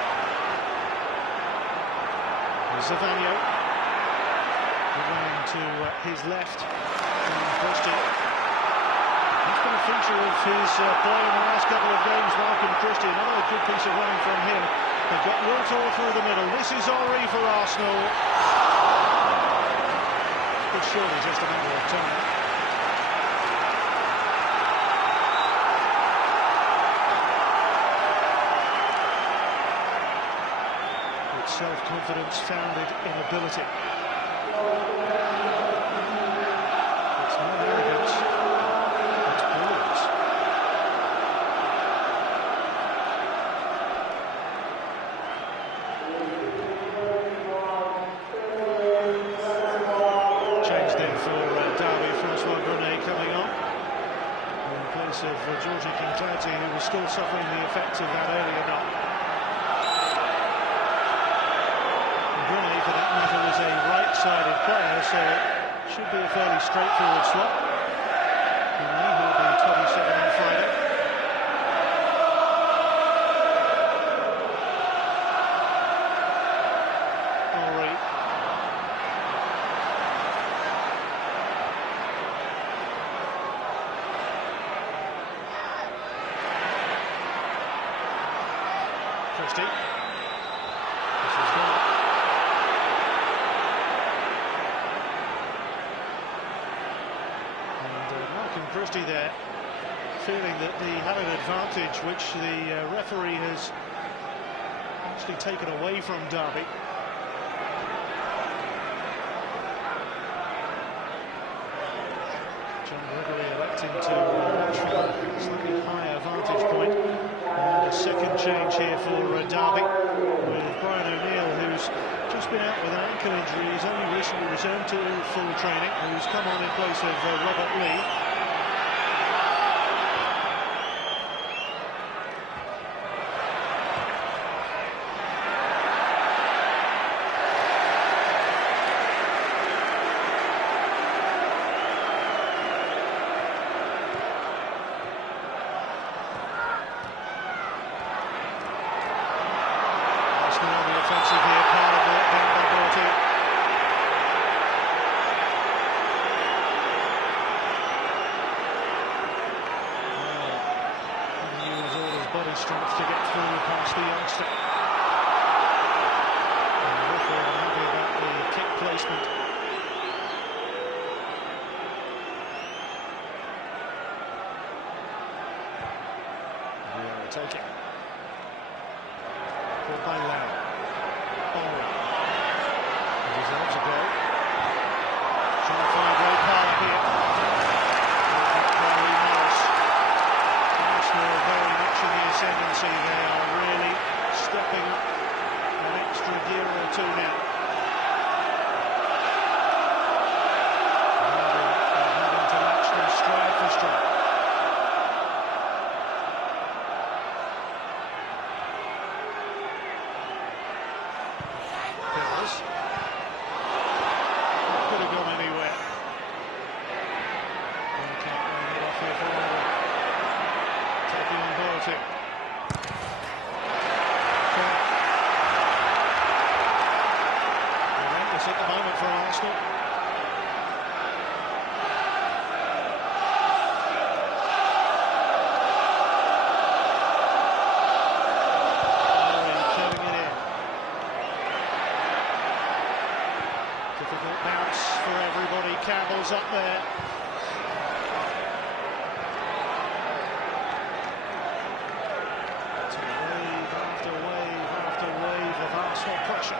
Zavagno going to his left, Christie. That's been a feature of his play in the last couple of games, Malcolm Christie. Another good piece of running from him. They've got Walter through the middle. This is Henry for Arsenal. But surely just a matter of time. Self-confidence founded in ability. It's not arrogance, it's brilliance. Change then for Derby, Francois Brunet coming on in place of Georgie Kinclati, who was still suffering the effects of that earlier knock. For that matter, is a right-sided player, so it should be a fairly straightforward swap. He will be 27 on Friday. Henry. Christie. This is good. Christie there, feeling that he had an advantage which the referee has actually taken away from Derby. to watch from a slightly higher vantage point. And a second change here for Derby, with Brian O'Neill, who's just been out with an ankle injury. He's only recently returned to full training, who's come on in place of Robert Lee. Strength to get through past the youngster. And therefore I'm happy about the kick placement. Vieira taking. Caught by Lau. Oh. He deserves a goal. Trying to find Ray Parler here. Very much in the ascendancy. They are really stepping up an extra gear or two now. Having to match them stride for stride. Pillars. Could have gone anywhere. And can't run it off here for Oliver. Taking on Boateng. Relentless at the moment for Arsenal. Showing it in. Difficult bounce for everybody. Campbell's up there. Pressure.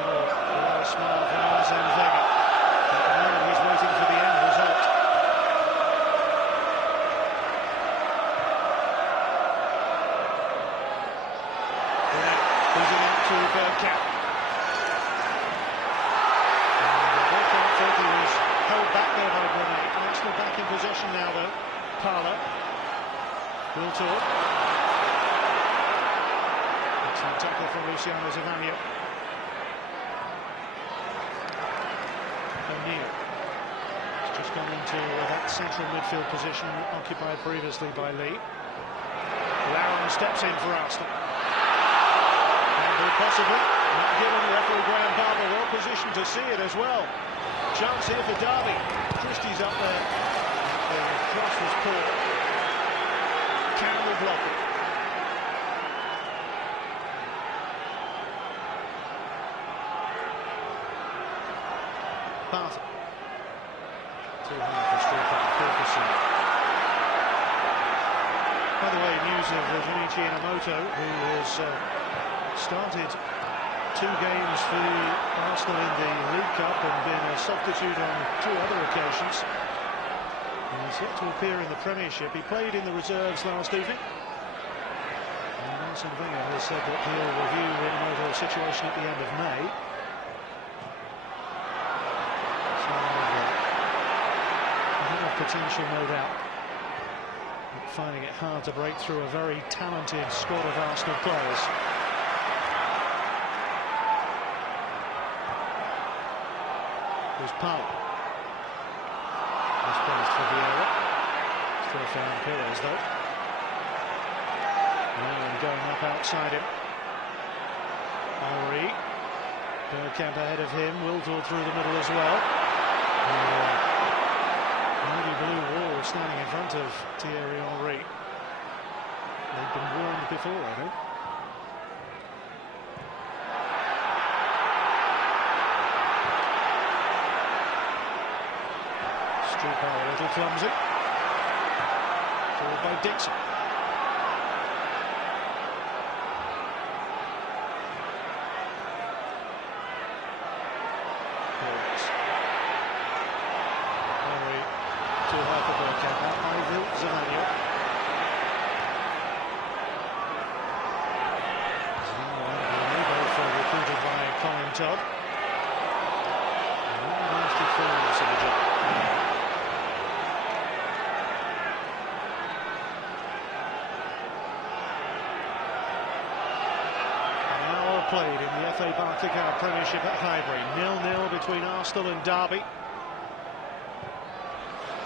No smile from Arsene Wenger. Now he's waiting for the end result. Losing out to Bergkamp. Bergkamp thought he was held back there by Grenade. Arsenal back in possession now though. Parler. Will talk. Tackle from Luciano Zavagna. O'Neill has just gone into that central midfield position occupied previously by Lee. Lauren steps in for Arsenal. And possibly not given referee Graham Barber well positioned to see it as well. Chance here for Derby. Christie's up there. The cross was poor. Campbell blocking. Barton. Too high for Striker, Ferguson. By the way, news of Junichi Inamoto, who has started 2 games for Arsenal in the League Cup and been a substitute on 2 other occasions. And he's yet to appear in the Premiership. He played in the reserves last evening. And Arsene Wenger has said that he'll review Inamoto's situation at the end of May. Potential, no doubt, but finding it hard to break through a very talented squad of Arsenal players. There's Powell. Misplaced for Vieira. Still found Pires though. And going up outside him. Henry. Bergkamp ahead of him. Wiltord through the middle as well. Navy blue wall standing in front of Thierry Henry. They've been warned before, I think. Striker a little clumsy. Forward by Dixon. Henry Todd. Nasty falls in the job. An hour played in the FA Barclaycard Premiership at Highbury. 0-0 between Arsenal and Derby.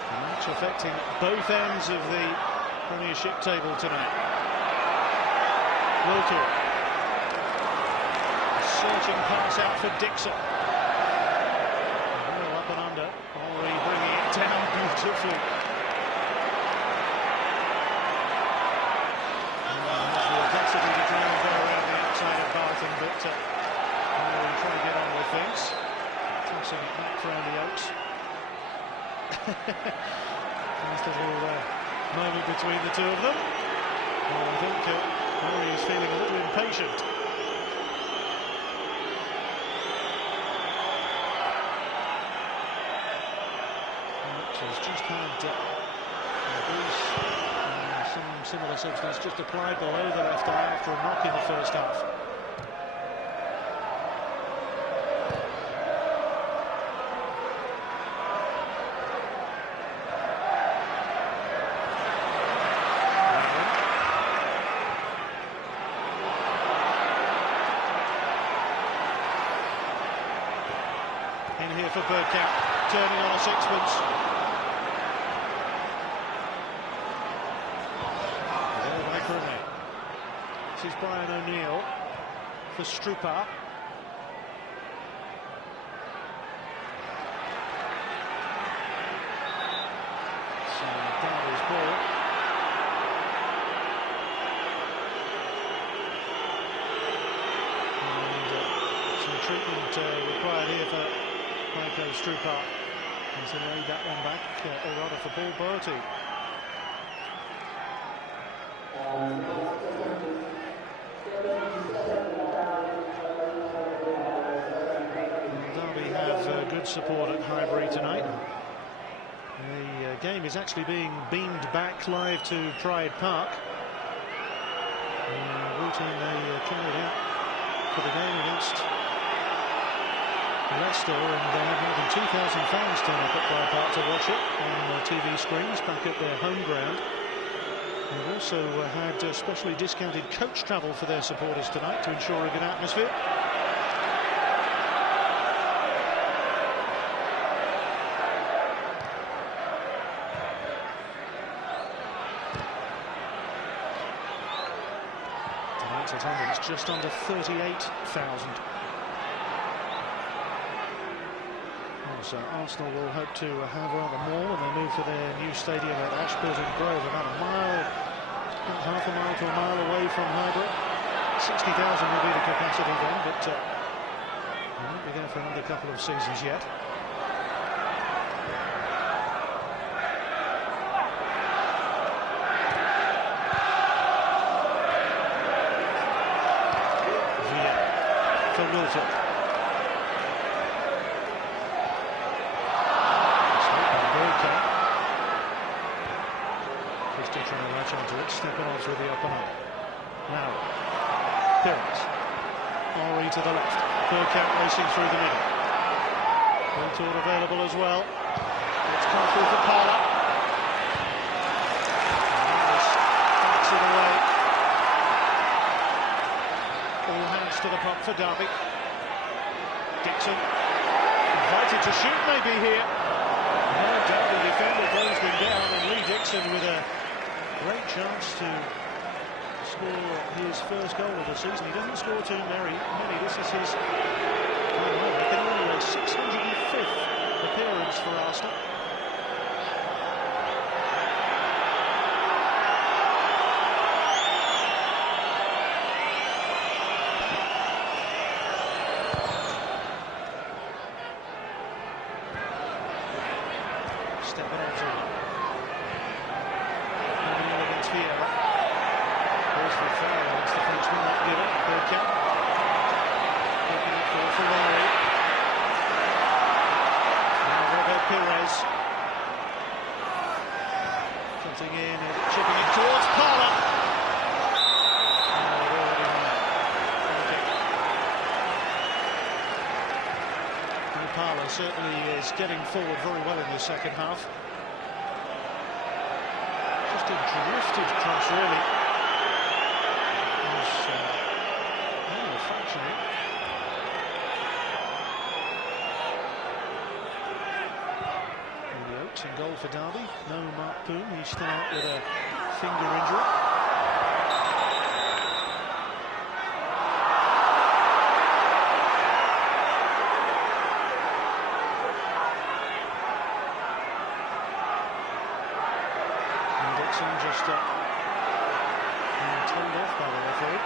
A match affecting both ends of the Premiership table tonight. Wiltor. Searching pass out for Dixon. Well, up and under. Henry bringing it down beautifully. Has the audacity to try and go around the outside of Barton, but Henry trying to get on with things. Tossing it back for the Oaks. Nice little moment between the two of them. Well, I think Henry is feeling a little impatient. Has just had some similar substance just applied below the left eye after a knock in the first half. In here for Bergkamp, turning on a sixpence. This is Brian O'Neill for Strupar. So Derby's ball. And some treatment required here for Michael Strupar. He's laid that one back, or rather for Paul Bertie. Derby have good support at Highbury tonight. The game is actually being beamed back live to Pride Park. The routine they carried out for the game against Leicester, and they had more than 2,000 fans turn up at Pride Park to watch it on TV screens back at their home ground. They've also had specially discounted coach travel for their supporters tonight to ensure a good atmosphere. Tonight's attendance just under 38,000. So Arsenal will hope to have rather more when they move to their new stadium at Ashburton Grove, about half a mile to a mile away from Highbury. 60,000 will be the capacity then, but they won't be there for another couple of seasons yet. Villa for Wilton. Trying to latch onto it, Stepanovs with the up and up. Now, Pires. Henry to the left. Bergkamp racing through the middle. Wiltor available as well. It's come through for Parler. Backs it away. All hands to the pump for Derby. Dixon. Invited to shoot maybe here. No doubt the defender closed him down, and Lee Dixon with a great chance to score his first goal of the season. He doesn't score too many. This is his, I can only a 605th appearance for Arsenal. Stepanovs on. Against Vieira. Goes for a foul against the Frenchman, not given. Bergkamp. Looking it for Ferrari. Now Robert Pires. Cutting in and chipping it towards Parler. certainly is getting forward very well in the second half. Just a drifted cross, really. Functioning. Oates in goal for Derby. No Mark Poom. He's still out with a finger injury. And Dixon just being told off by the referee.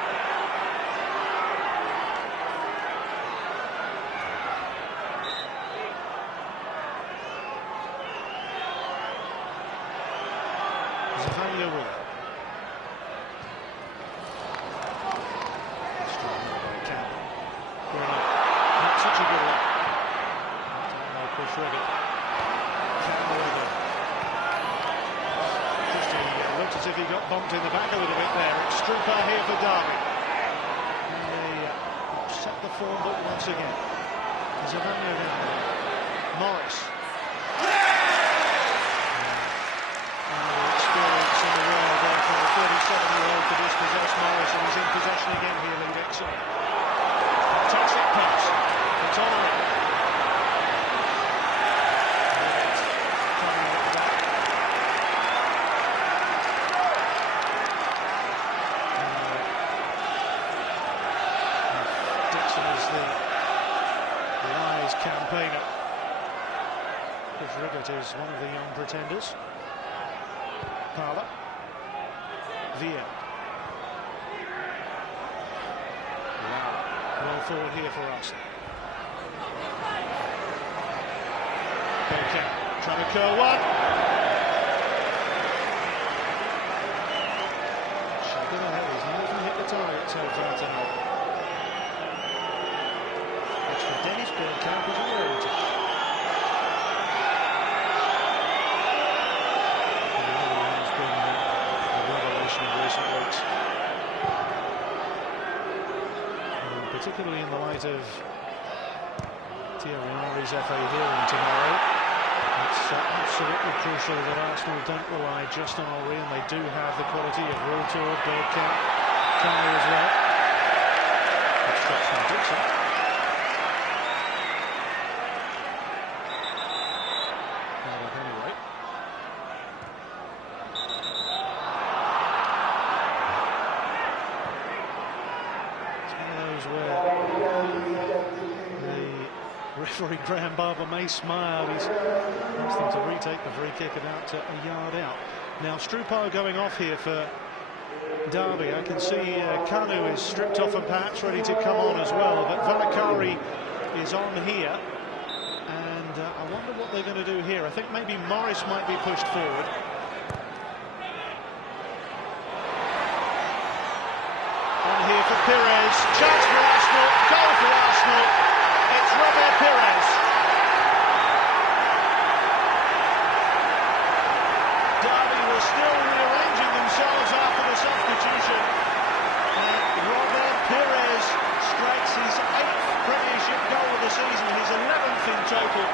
Looked as if he got bumped in the back a little bit there. It's Strupar here for Derby. And they set the form book once again. Zavagno down. Morris. And the experience in the world there for the 37-year-old to dispossess Morris, and he's in possession again here, Lee Dixon. Fantastic pass. It's on it. Campaigner. Chris Riggott is one of the young pretenders. Parler. Villa. Wow. Well forward here for us. Okay. Trying to curl one. Shaking ahead. He's not even hit the target so far tonight. Dennis Buildup is a rarity. Has been a revelation of recent weeks. And particularly in the light of Thierry Henry's FA hearing tomorrow. It's absolutely crucial that Arsenal don't rely just on Henry, and they do have the quality of Wiltord, Bergkamp, Kane as well. Obstruction of Dixon. Referee Graham Barber may smile. He wants them to retake the free kick about a yard out. Now Strupar going off here for Derby. I can see Kanu is stripped off and perhaps ready to come on as well, but Valakari is on here, and I wonder what they're going to do here. I think maybe Morris might be pushed forward. On here for Pires. Chance for Arsenal. Goal for Arsenal. It's Robert Pires. Derby were still rearranging themselves after the substitution. And Robert Pires strikes his 8th Premiership goal of the season, his 11th in total.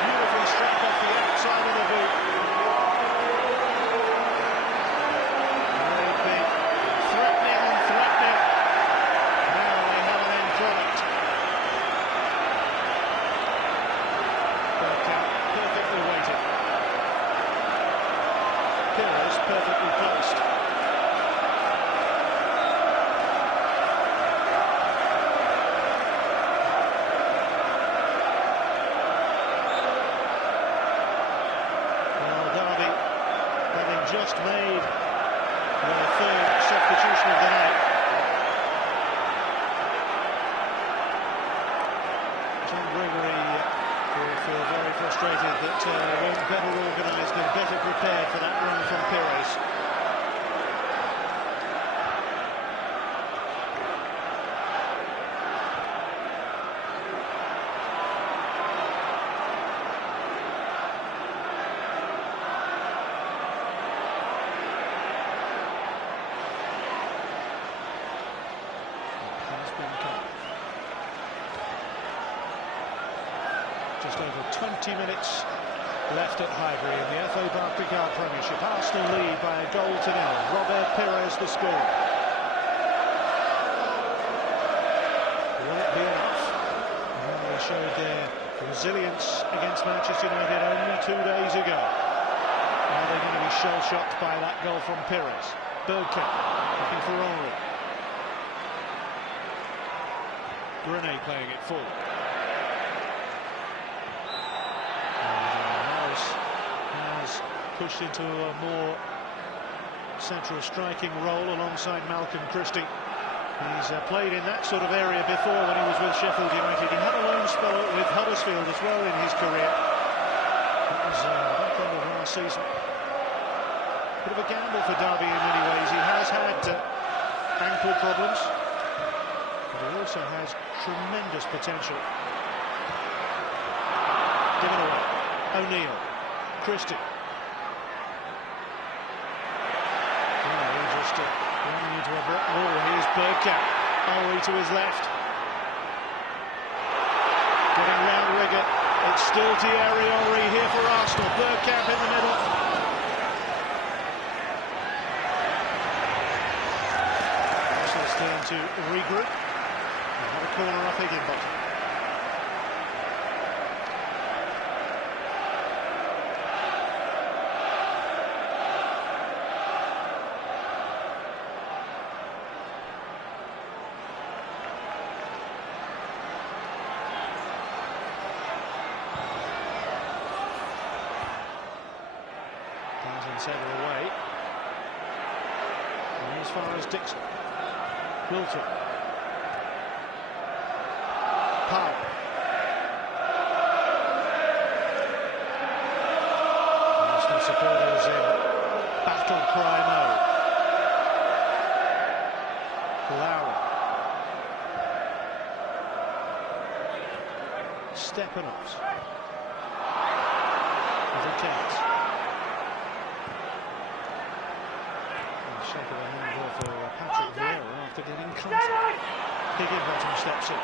Beautifully struck off the outside of the boot. They've been threatening and threatening. Now they have an end product. Bergkamp perfectly weighted. Pires perfectly placed. Well, Derby, having just made their 3rd substitution of the night. John Gregory will feel very frustrated that weren't better organised and better prepared for that run from Pires. Just over 20 minutes left at Highbury in the FA Barclaycard Premiership. Arsenal lead by a goal to nil. Robert Pires the scorer. Will it be enough? Well, they showed their resilience against Manchester United only 2 days ago. Are they going to be shell-shocked by that goal from Pires? Bergkamp looking for Henry. Grenet playing it forward. Has pushed into a more central striking role alongside Malcolm Christie. He's played in that sort of area before when he was with Sheffield United. He had a loan spell with Huddersfield as well in his career. That was back end of last season. Bit of a gamble for Derby in many ways. He has had ankle problems, but he also has tremendous potential. Given away. O'Neill. Christie. He just running into a brick wall. Here's Bergkamp. Henry to his left. Getting round Rigger. It's still Thierry Henry here for Arsenal. Bergkamp in the middle. Arsenal's turn to regroup. They have a corner up Higginbottom. Set away. And as far as Dixon. Wilton. Powell. Arsenal supporters in battle cry mode. Lowry. Stepanovs. As it counts. Shake of a hand there for Patrick Vieira after getting contact. Higginbottom steps in.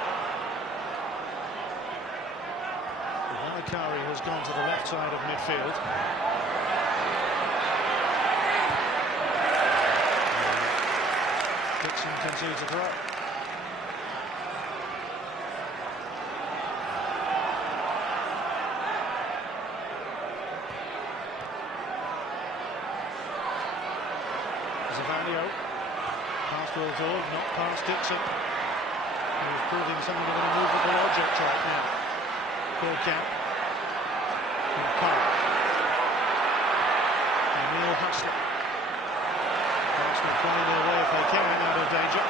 Valikari has gone to the left side of midfield. Dixon concedes a throw. Zavanio, past Wiltor, not past Dixon. He's proving something of an immovable object right now. Bergkamp. And Powell. Emil Hustler. Arsenal playing their way if they can out of danger.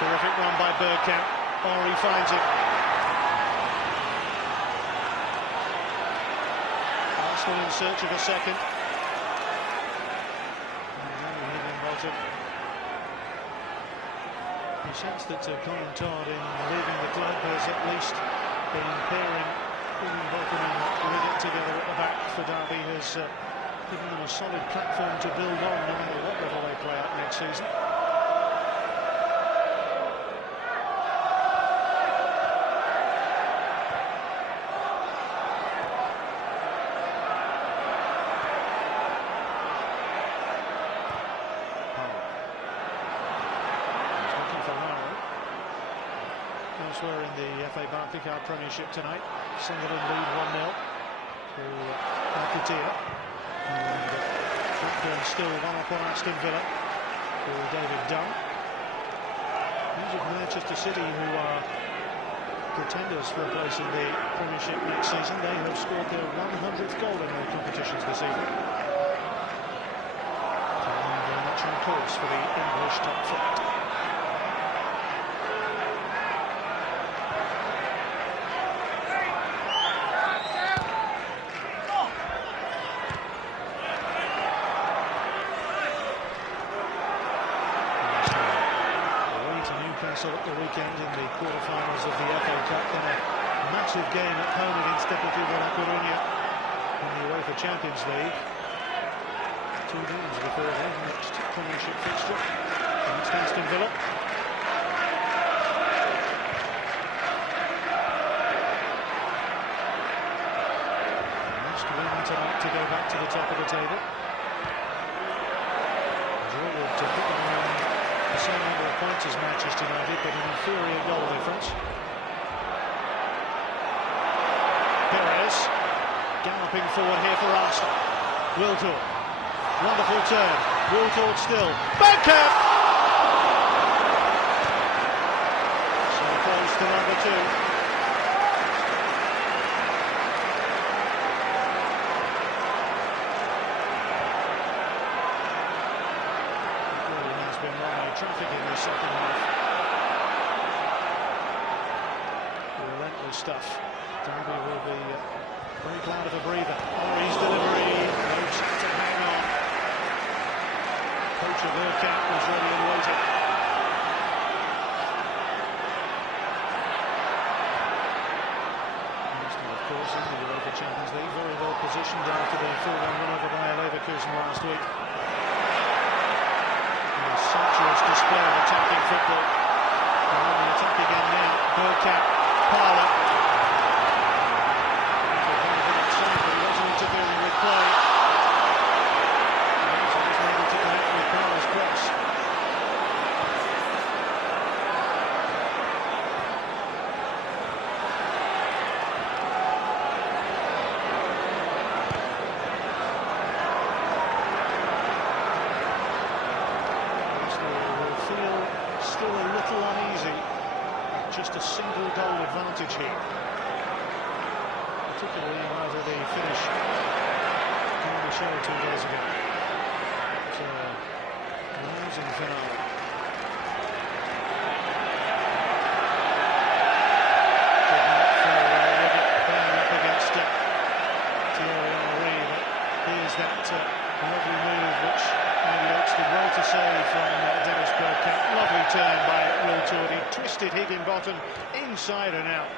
Terrific run by Bergkamp. Henry finds it. Arsenal in search of a second. Higginbottom. You sense that Colin Todd, in leaving the club, has at least been pairing Higginbottom and Rigger together at the back for Derby, has given them a solid platform to build on no matter what level they play at next season. Elsewhere in the FA Barclaycard Premiership tonight, Sunderland lead 1-0 to Alcudia, and Blackburn still 1-up on Aston Villa for David Dunn. These are Manchester City, who are pretenders for a place in the Premiership next season. They have scored their 100th goal in their competitions this evening. And very much on course for the English top flight. At the weekend in the quarter-finals of the FA Cup, then a massive game at home against Deportivo La Coruña in the UEFA Champions League. 2 games before their next Premiership fixture against Aston Villa. must win tonight to go back to the top of the table. Draw would put them on the same number of points as Manchester United, but an inferior goal difference. Perez galloping forward here for Arsenal. Wiltord, wonderful turn. Wiltord still. Bergkamp! So close to number 2. Traffic in the second half. Relentless stuff. Derby will be very glad of a breather. Henry's delivery, no chance to hang on. Coach of Bergkamp was ready and waiting. Arsenal, of course, in the Europa Champions League, very well positioned after the 4-1 win over Bayer Leverkusen last week. Sumptuous display of attacking football. And on the attack again now. Bergkamp, Parler. But he wasn't interfering with play. And he was able to connect with Parler's cross. Still a little uneasy, just a single goal advantage here, particularly after the finish on the show 2 days ago. It's a rousing finale. Good night for Wigan playing up against Thierry Henry, but here's that lovely move which maybe Oaks did well to save from Dennis Bergkamp. Lovely turn by Wiltord. He twisted Higginbottom inside and out.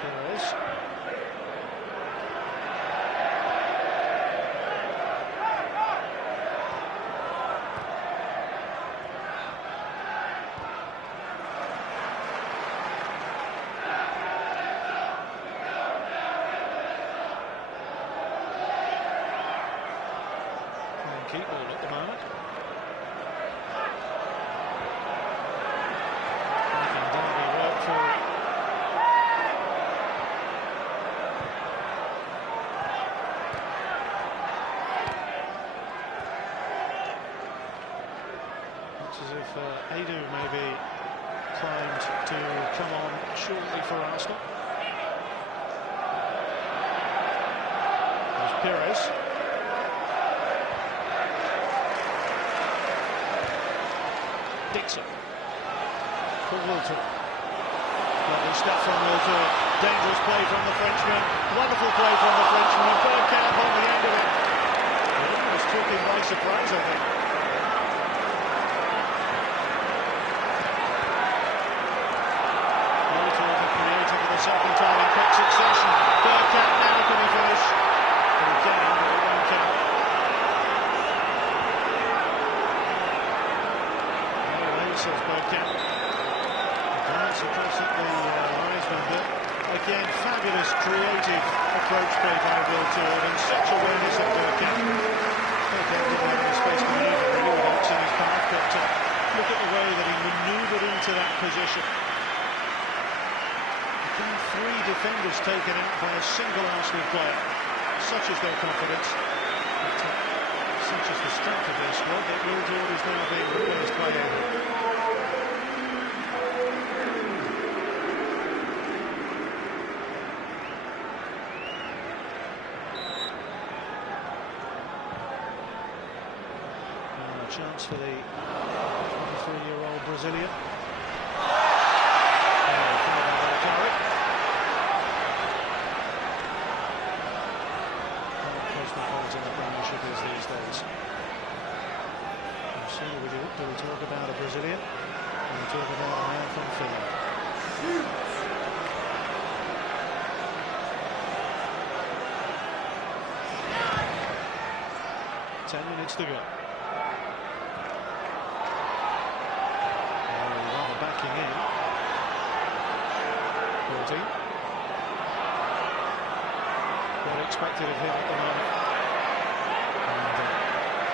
Perez. Keep ball at the moment. Making Derby work for it. Looks as if Adu may be primed to come on shortly for Arsenal. There's Perez. Dixon for Wiltord. Lovely stuff from Wiltord. Dangerous play from the Frenchman. Wonderful play from the Frenchman. And Bergkamp on the end of it. It almost took him by surprise, I think. Wiltord the creator for the second time in quick succession. Bergkamp now can he finish? He can, but it won't count. Says Bergkamp. Glance across at the linesman, but again, fabulous creative approach play by Wiltord and such awareness of Bergkamp. Bergkamp didn't have any space to manoeuvre really with Oaks in his path, but look at the way that he manoeuvred into that position. Again, 3 defenders taken out by a single Arsenal player. Such is their confidence. But, such is the strength of their squad that Wiltord is now being replaced by Adu. Chance for the 23-year-old Brazilian. Cosmopolitan the Premiership is these days. So do we talk about a Brazilian, and we talk about a man from Finland. 10 minutes to go. Rather backing in. 14. What expected of him at the moment. And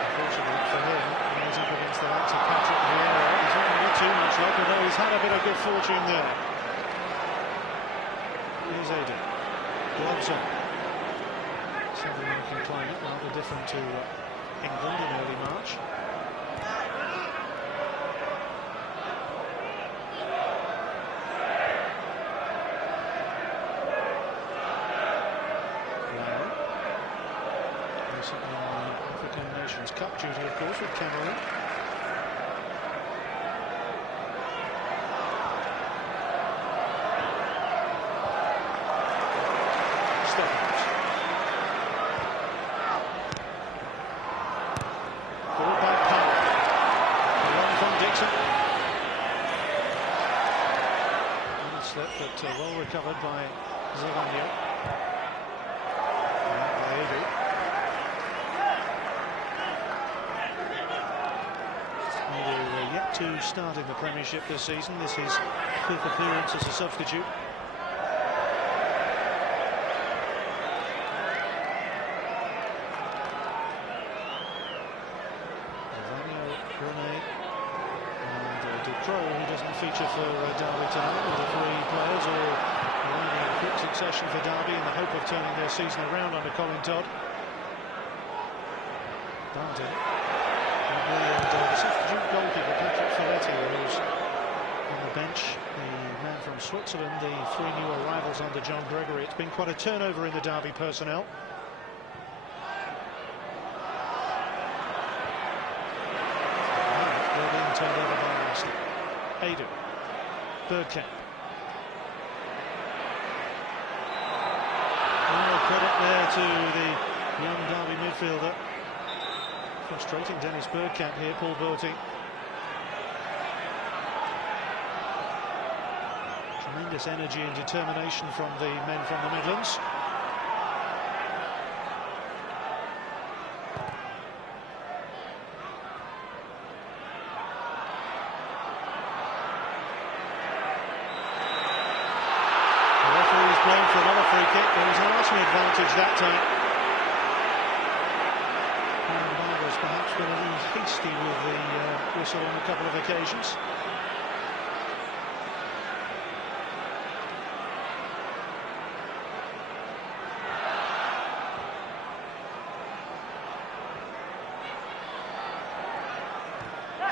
unfortunately for him, he's up against the likes of Patrick Vieira. He's not going to get too much luck, although he's had a bit of good fortune there. Here's Ada. Gloves on. South American climate, rather different to England in early March. Recently in the African Nations Cup duty, of course, with Cameroon. But well recovered by Zavanio. Yet to start in the Premiership this season. This is his 5th appearance as a substitute. Who doesn't feature for Derby tonight, with the 3 players all arriving in quick succession for Derby in the hope of turning their season around under Colin Todd. Dante. And the substitute goalkeeper, Patrick Folletti, who's on the bench, the man from Switzerland, the 3 new arrivals under John Gregory. It's been quite a turnover in the Derby personnel. They're being turned over by Arsenal. Aiden, Bergkamp. No credit there to the young Derby midfielder. Frustrating Dennis Bergkamp here, Paul Boateng. Tremendous energy and determination from the men from the Midlands. Playing for another free kick. There was an Arsenal advantage that time. And Barber's perhaps been a little hasty with the whistle on a couple of occasions.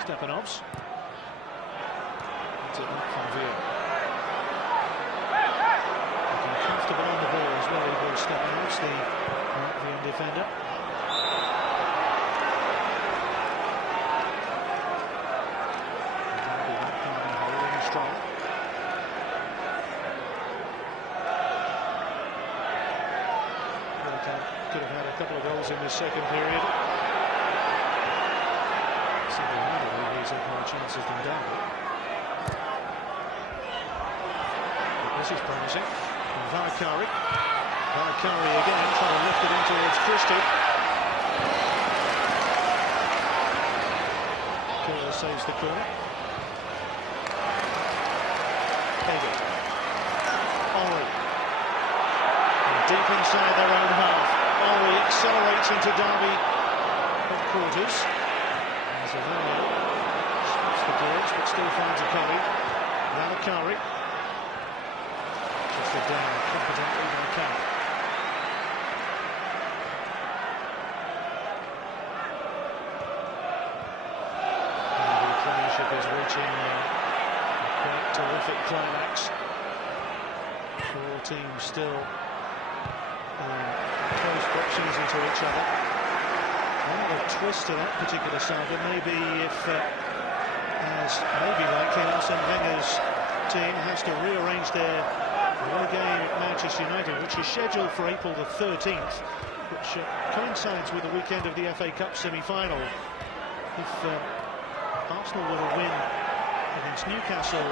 Stepanovs. It's a knock from Vieira. Comfortable on the ball as well, he will step out, the Latvian defender. Holding strong. Could have had a couple of goals in this second period. Single-handedly, he's had more chances than Derby. This is promising. Valakari again, trying to lift it in towards Christie. Killer saves the corner. Hager. Ori. Deep inside their own half. Ori accelerates into Derby headquarters. Zavanio stops the clearance but still finds a colleague. Valakari. Down competently by Camp. The Premiership is reaching a quite terrific climax. 4 teams still close proxies into each other. Another twist to that particular saga, maybe if, as maybe likely, Arsene Wenger's team has to rearrange their away game at Manchester United, which is scheduled for April the 13th, which coincides with the weekend of the FA Cup semi-final. If Arsenal were to win against Newcastle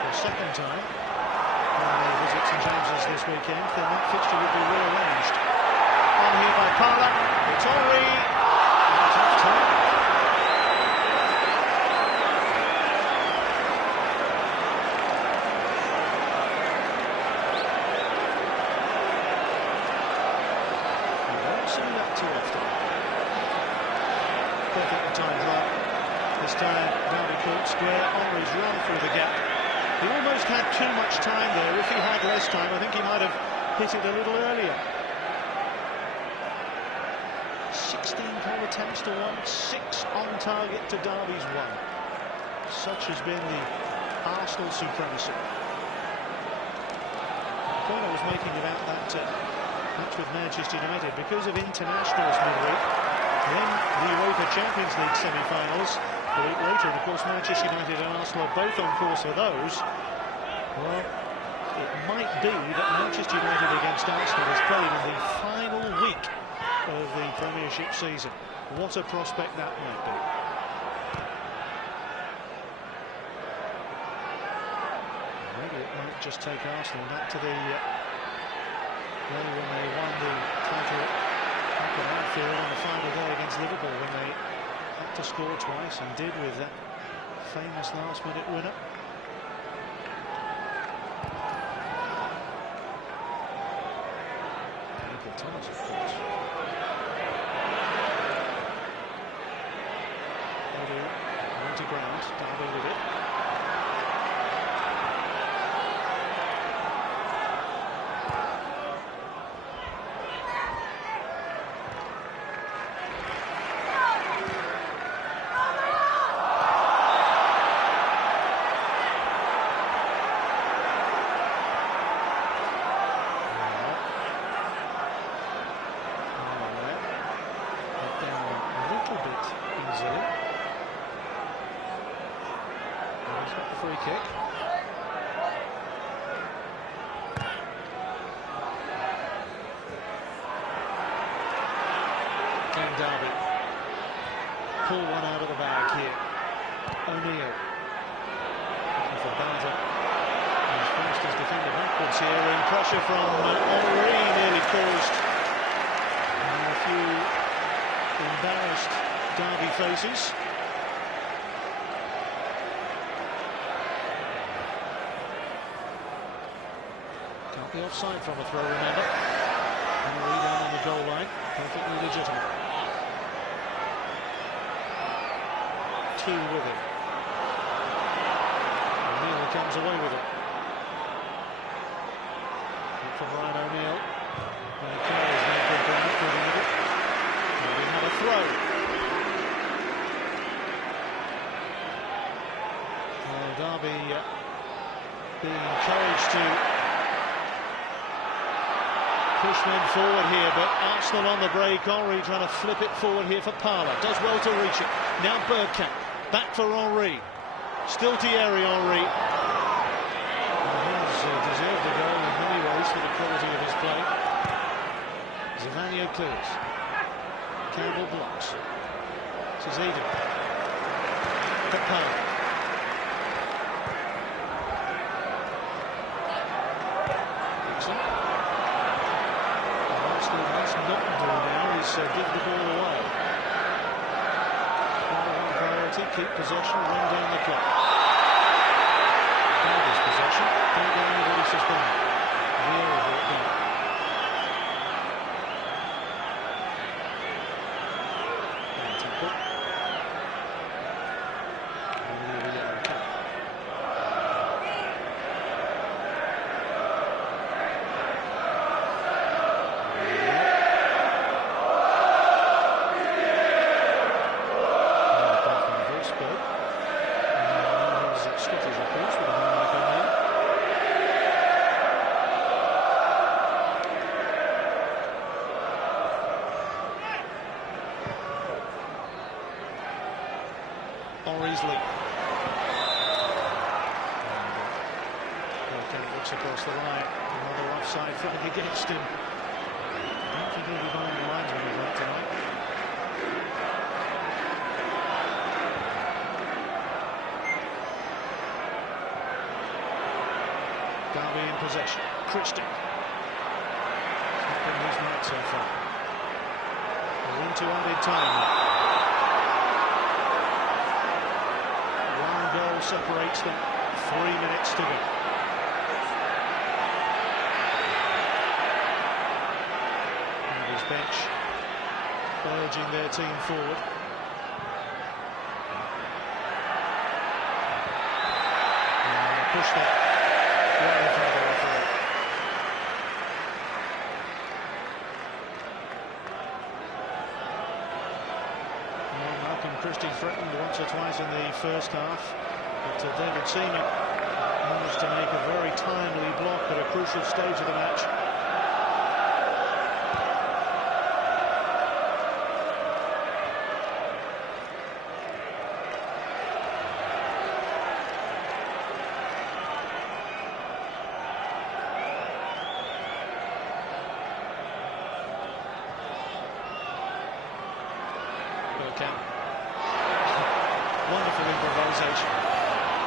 the second time when they visit St James's this weekend, then that fixture would be rearranged. On here by Parla, it's Henry. Tough time. Too often. Perfectly timed run. This time, Derby Court square. Henry's run through the gap. He almost had too much time there. If he had less time, I think he might have hit it a little earlier. 16 goal attempts to 1, 6 on target to Derby's 1. Such has been the Arsenal supremacy. The point I was making about that match with Manchester United, because of internationals midweek, then the UEFA Champions League semi-finals a week later, and of course Manchester United and Arsenal are both on course for those. Well, it might be that Manchester United against Arsenal is played in the final week of the Premiership season. What a prospect that might be. Maybe it might just take Arsenal back to the when they won the title back at Anfield on the final day against Liverpool, when they had to score twice and did with that famous last-minute winner. Thomas, of course. Onto ground, Derby with it. Free kick. Can Derby pull one out of the bag here? O'Neill looking for Bowser. He's forced his defender backwards here, and pressure from Henry nearly caused a few embarrassed Derby faces. The offside from a throw, remember. Henry down on the goal line, perfectly legitimate. 2 with it. O'Neill comes away with it. Look for Brian O'Neill. Kerr is now good with it. And we have a throw. Derby being encouraged to push men forward here, but Arsenal on the break. Henry trying to flip it forward here for Parla. Does well to reach it. Now Bergkamp. Back for Henry. Still Thierry Henry. He has deserved the goal in many ways for the quality of his play. Zavanio clears. Campbell blocks. This is Eden. For Parla. Give the ball away. Priority, keep possession, run down the clock. Derby's possession, don't get anybody suspended. Vieira brought down. Tackle. And the yellow card. Henry's leap. Bergkamp looks across the line. Another offside flag against him. I don't think he'll be behind the lines when he's right tonight. Derby in possession. Christie. It's not been his night so far. We're into added time now. One goal separates them. 3 minutes to go. And his bench urging their team forward. Push that well in front of the referee. Well, Malcolm Christie threatened once or twice in the first half, but David Seaman managed to make a very timely block at a crucial stage of the match. Wonderful improvisation.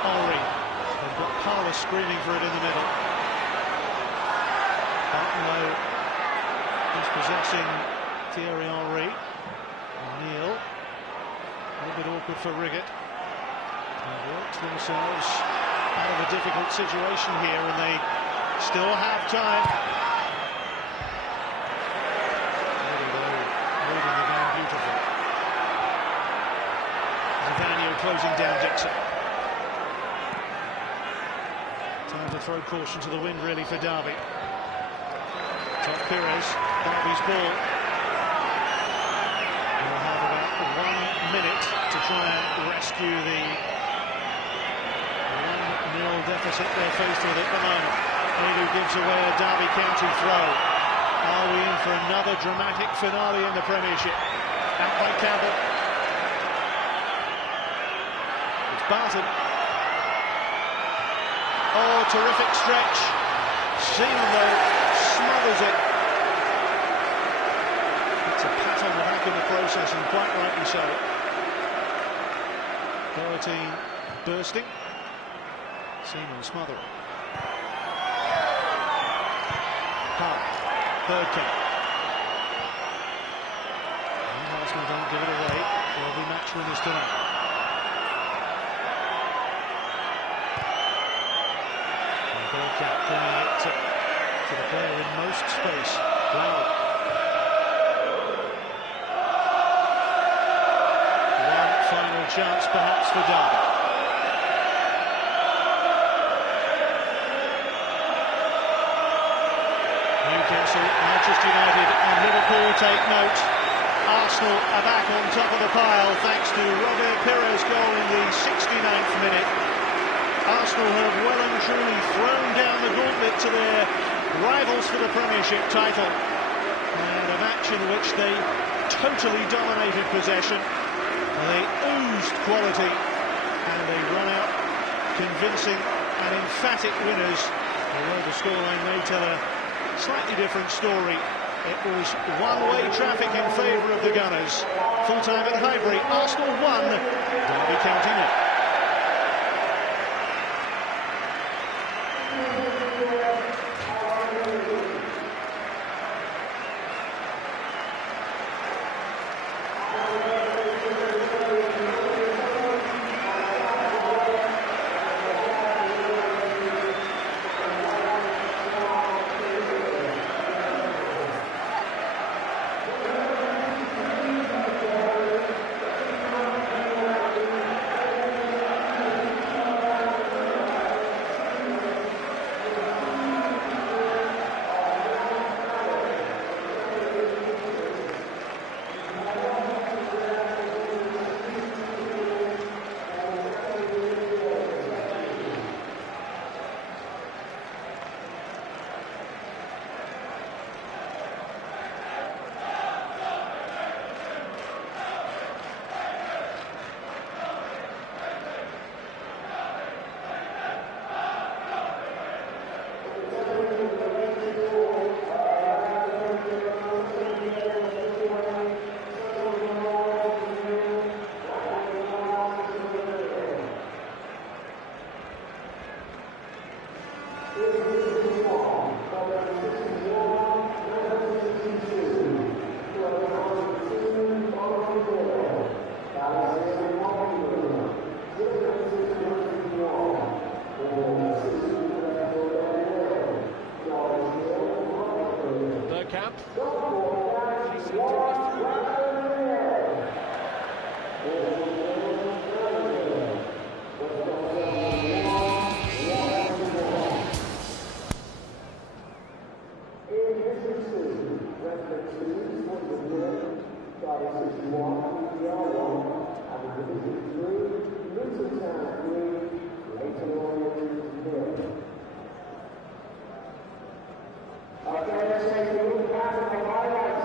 Henry. They've got Parler screaming for it in the middle. Bartonlow is possessing Thierry Henry. O'Neill. A little bit awkward for Riggett. They've worked themselves out of a difficult situation here, and they still have time. Moving the game beautifully. Vanio closing down Dixon. Time to throw caution to the wind, really, for Derby. Top Pires, Derby's ball. We'll have about 1 minute to try and rescue the 1-0 deficit they're faced with at the moment. Edu gives away a Derby County throw. Are we in for another dramatic finale in the Premiership? Out by Campbell. Barton. Oh, terrific stretch. Seaman, though, smothers it. It's a pat on the back in the process, and quite rightly so. Doherty bursting. Seaman smothering. Bergkamp. And Arsenal don't give it away. They'll be match winners tonight. Bergkamp bringing it to the player in most space. Loud. One final chance perhaps for Derby. Newcastle, Manchester United and Liverpool take note. Arsenal are back on top of the pile thanks to Robert Pires' goal in the 69th minute. Arsenal have well and truly thrown down the gauntlet to their rivals for the Premiership title. And a match in which they totally dominated possession. They oozed quality, and they run out convincing and emphatic winners. Although the scoreline may tell a slightly different story. It was one-way traffic in favour of the Gunners. Full-time at Highbury, Arsenal 1, Derby County 0. build-up. Facing from the front. Okay, let's take a look back at the highlights.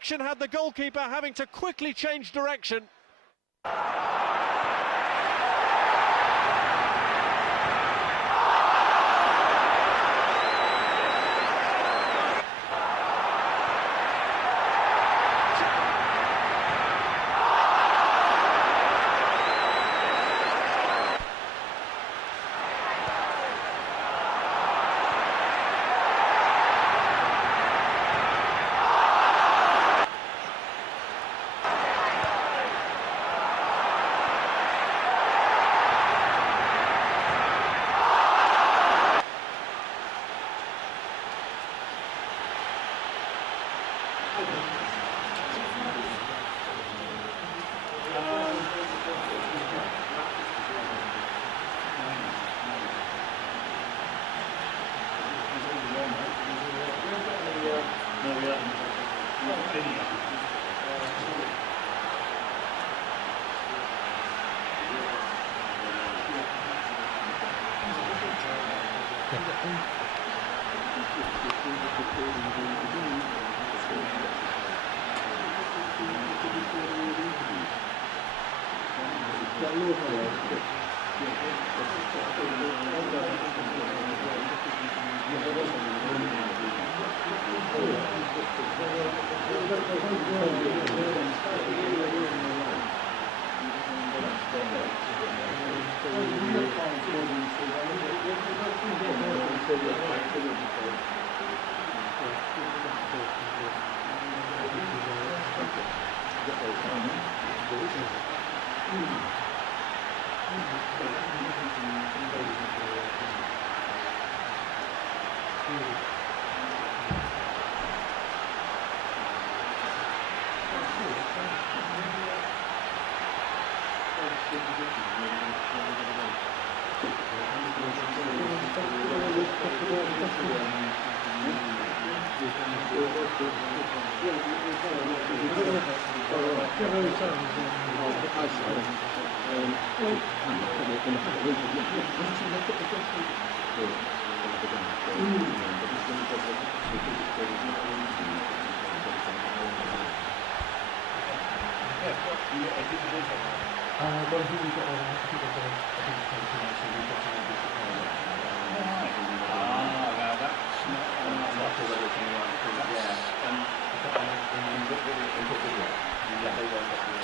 action had the goalkeeper having to quickly change direction.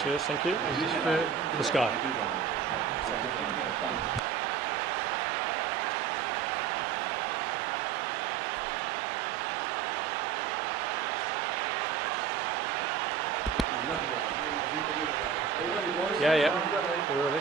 Cheers, thank you. Is this for the Sky? Yeah, we're ready.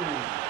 Yeah.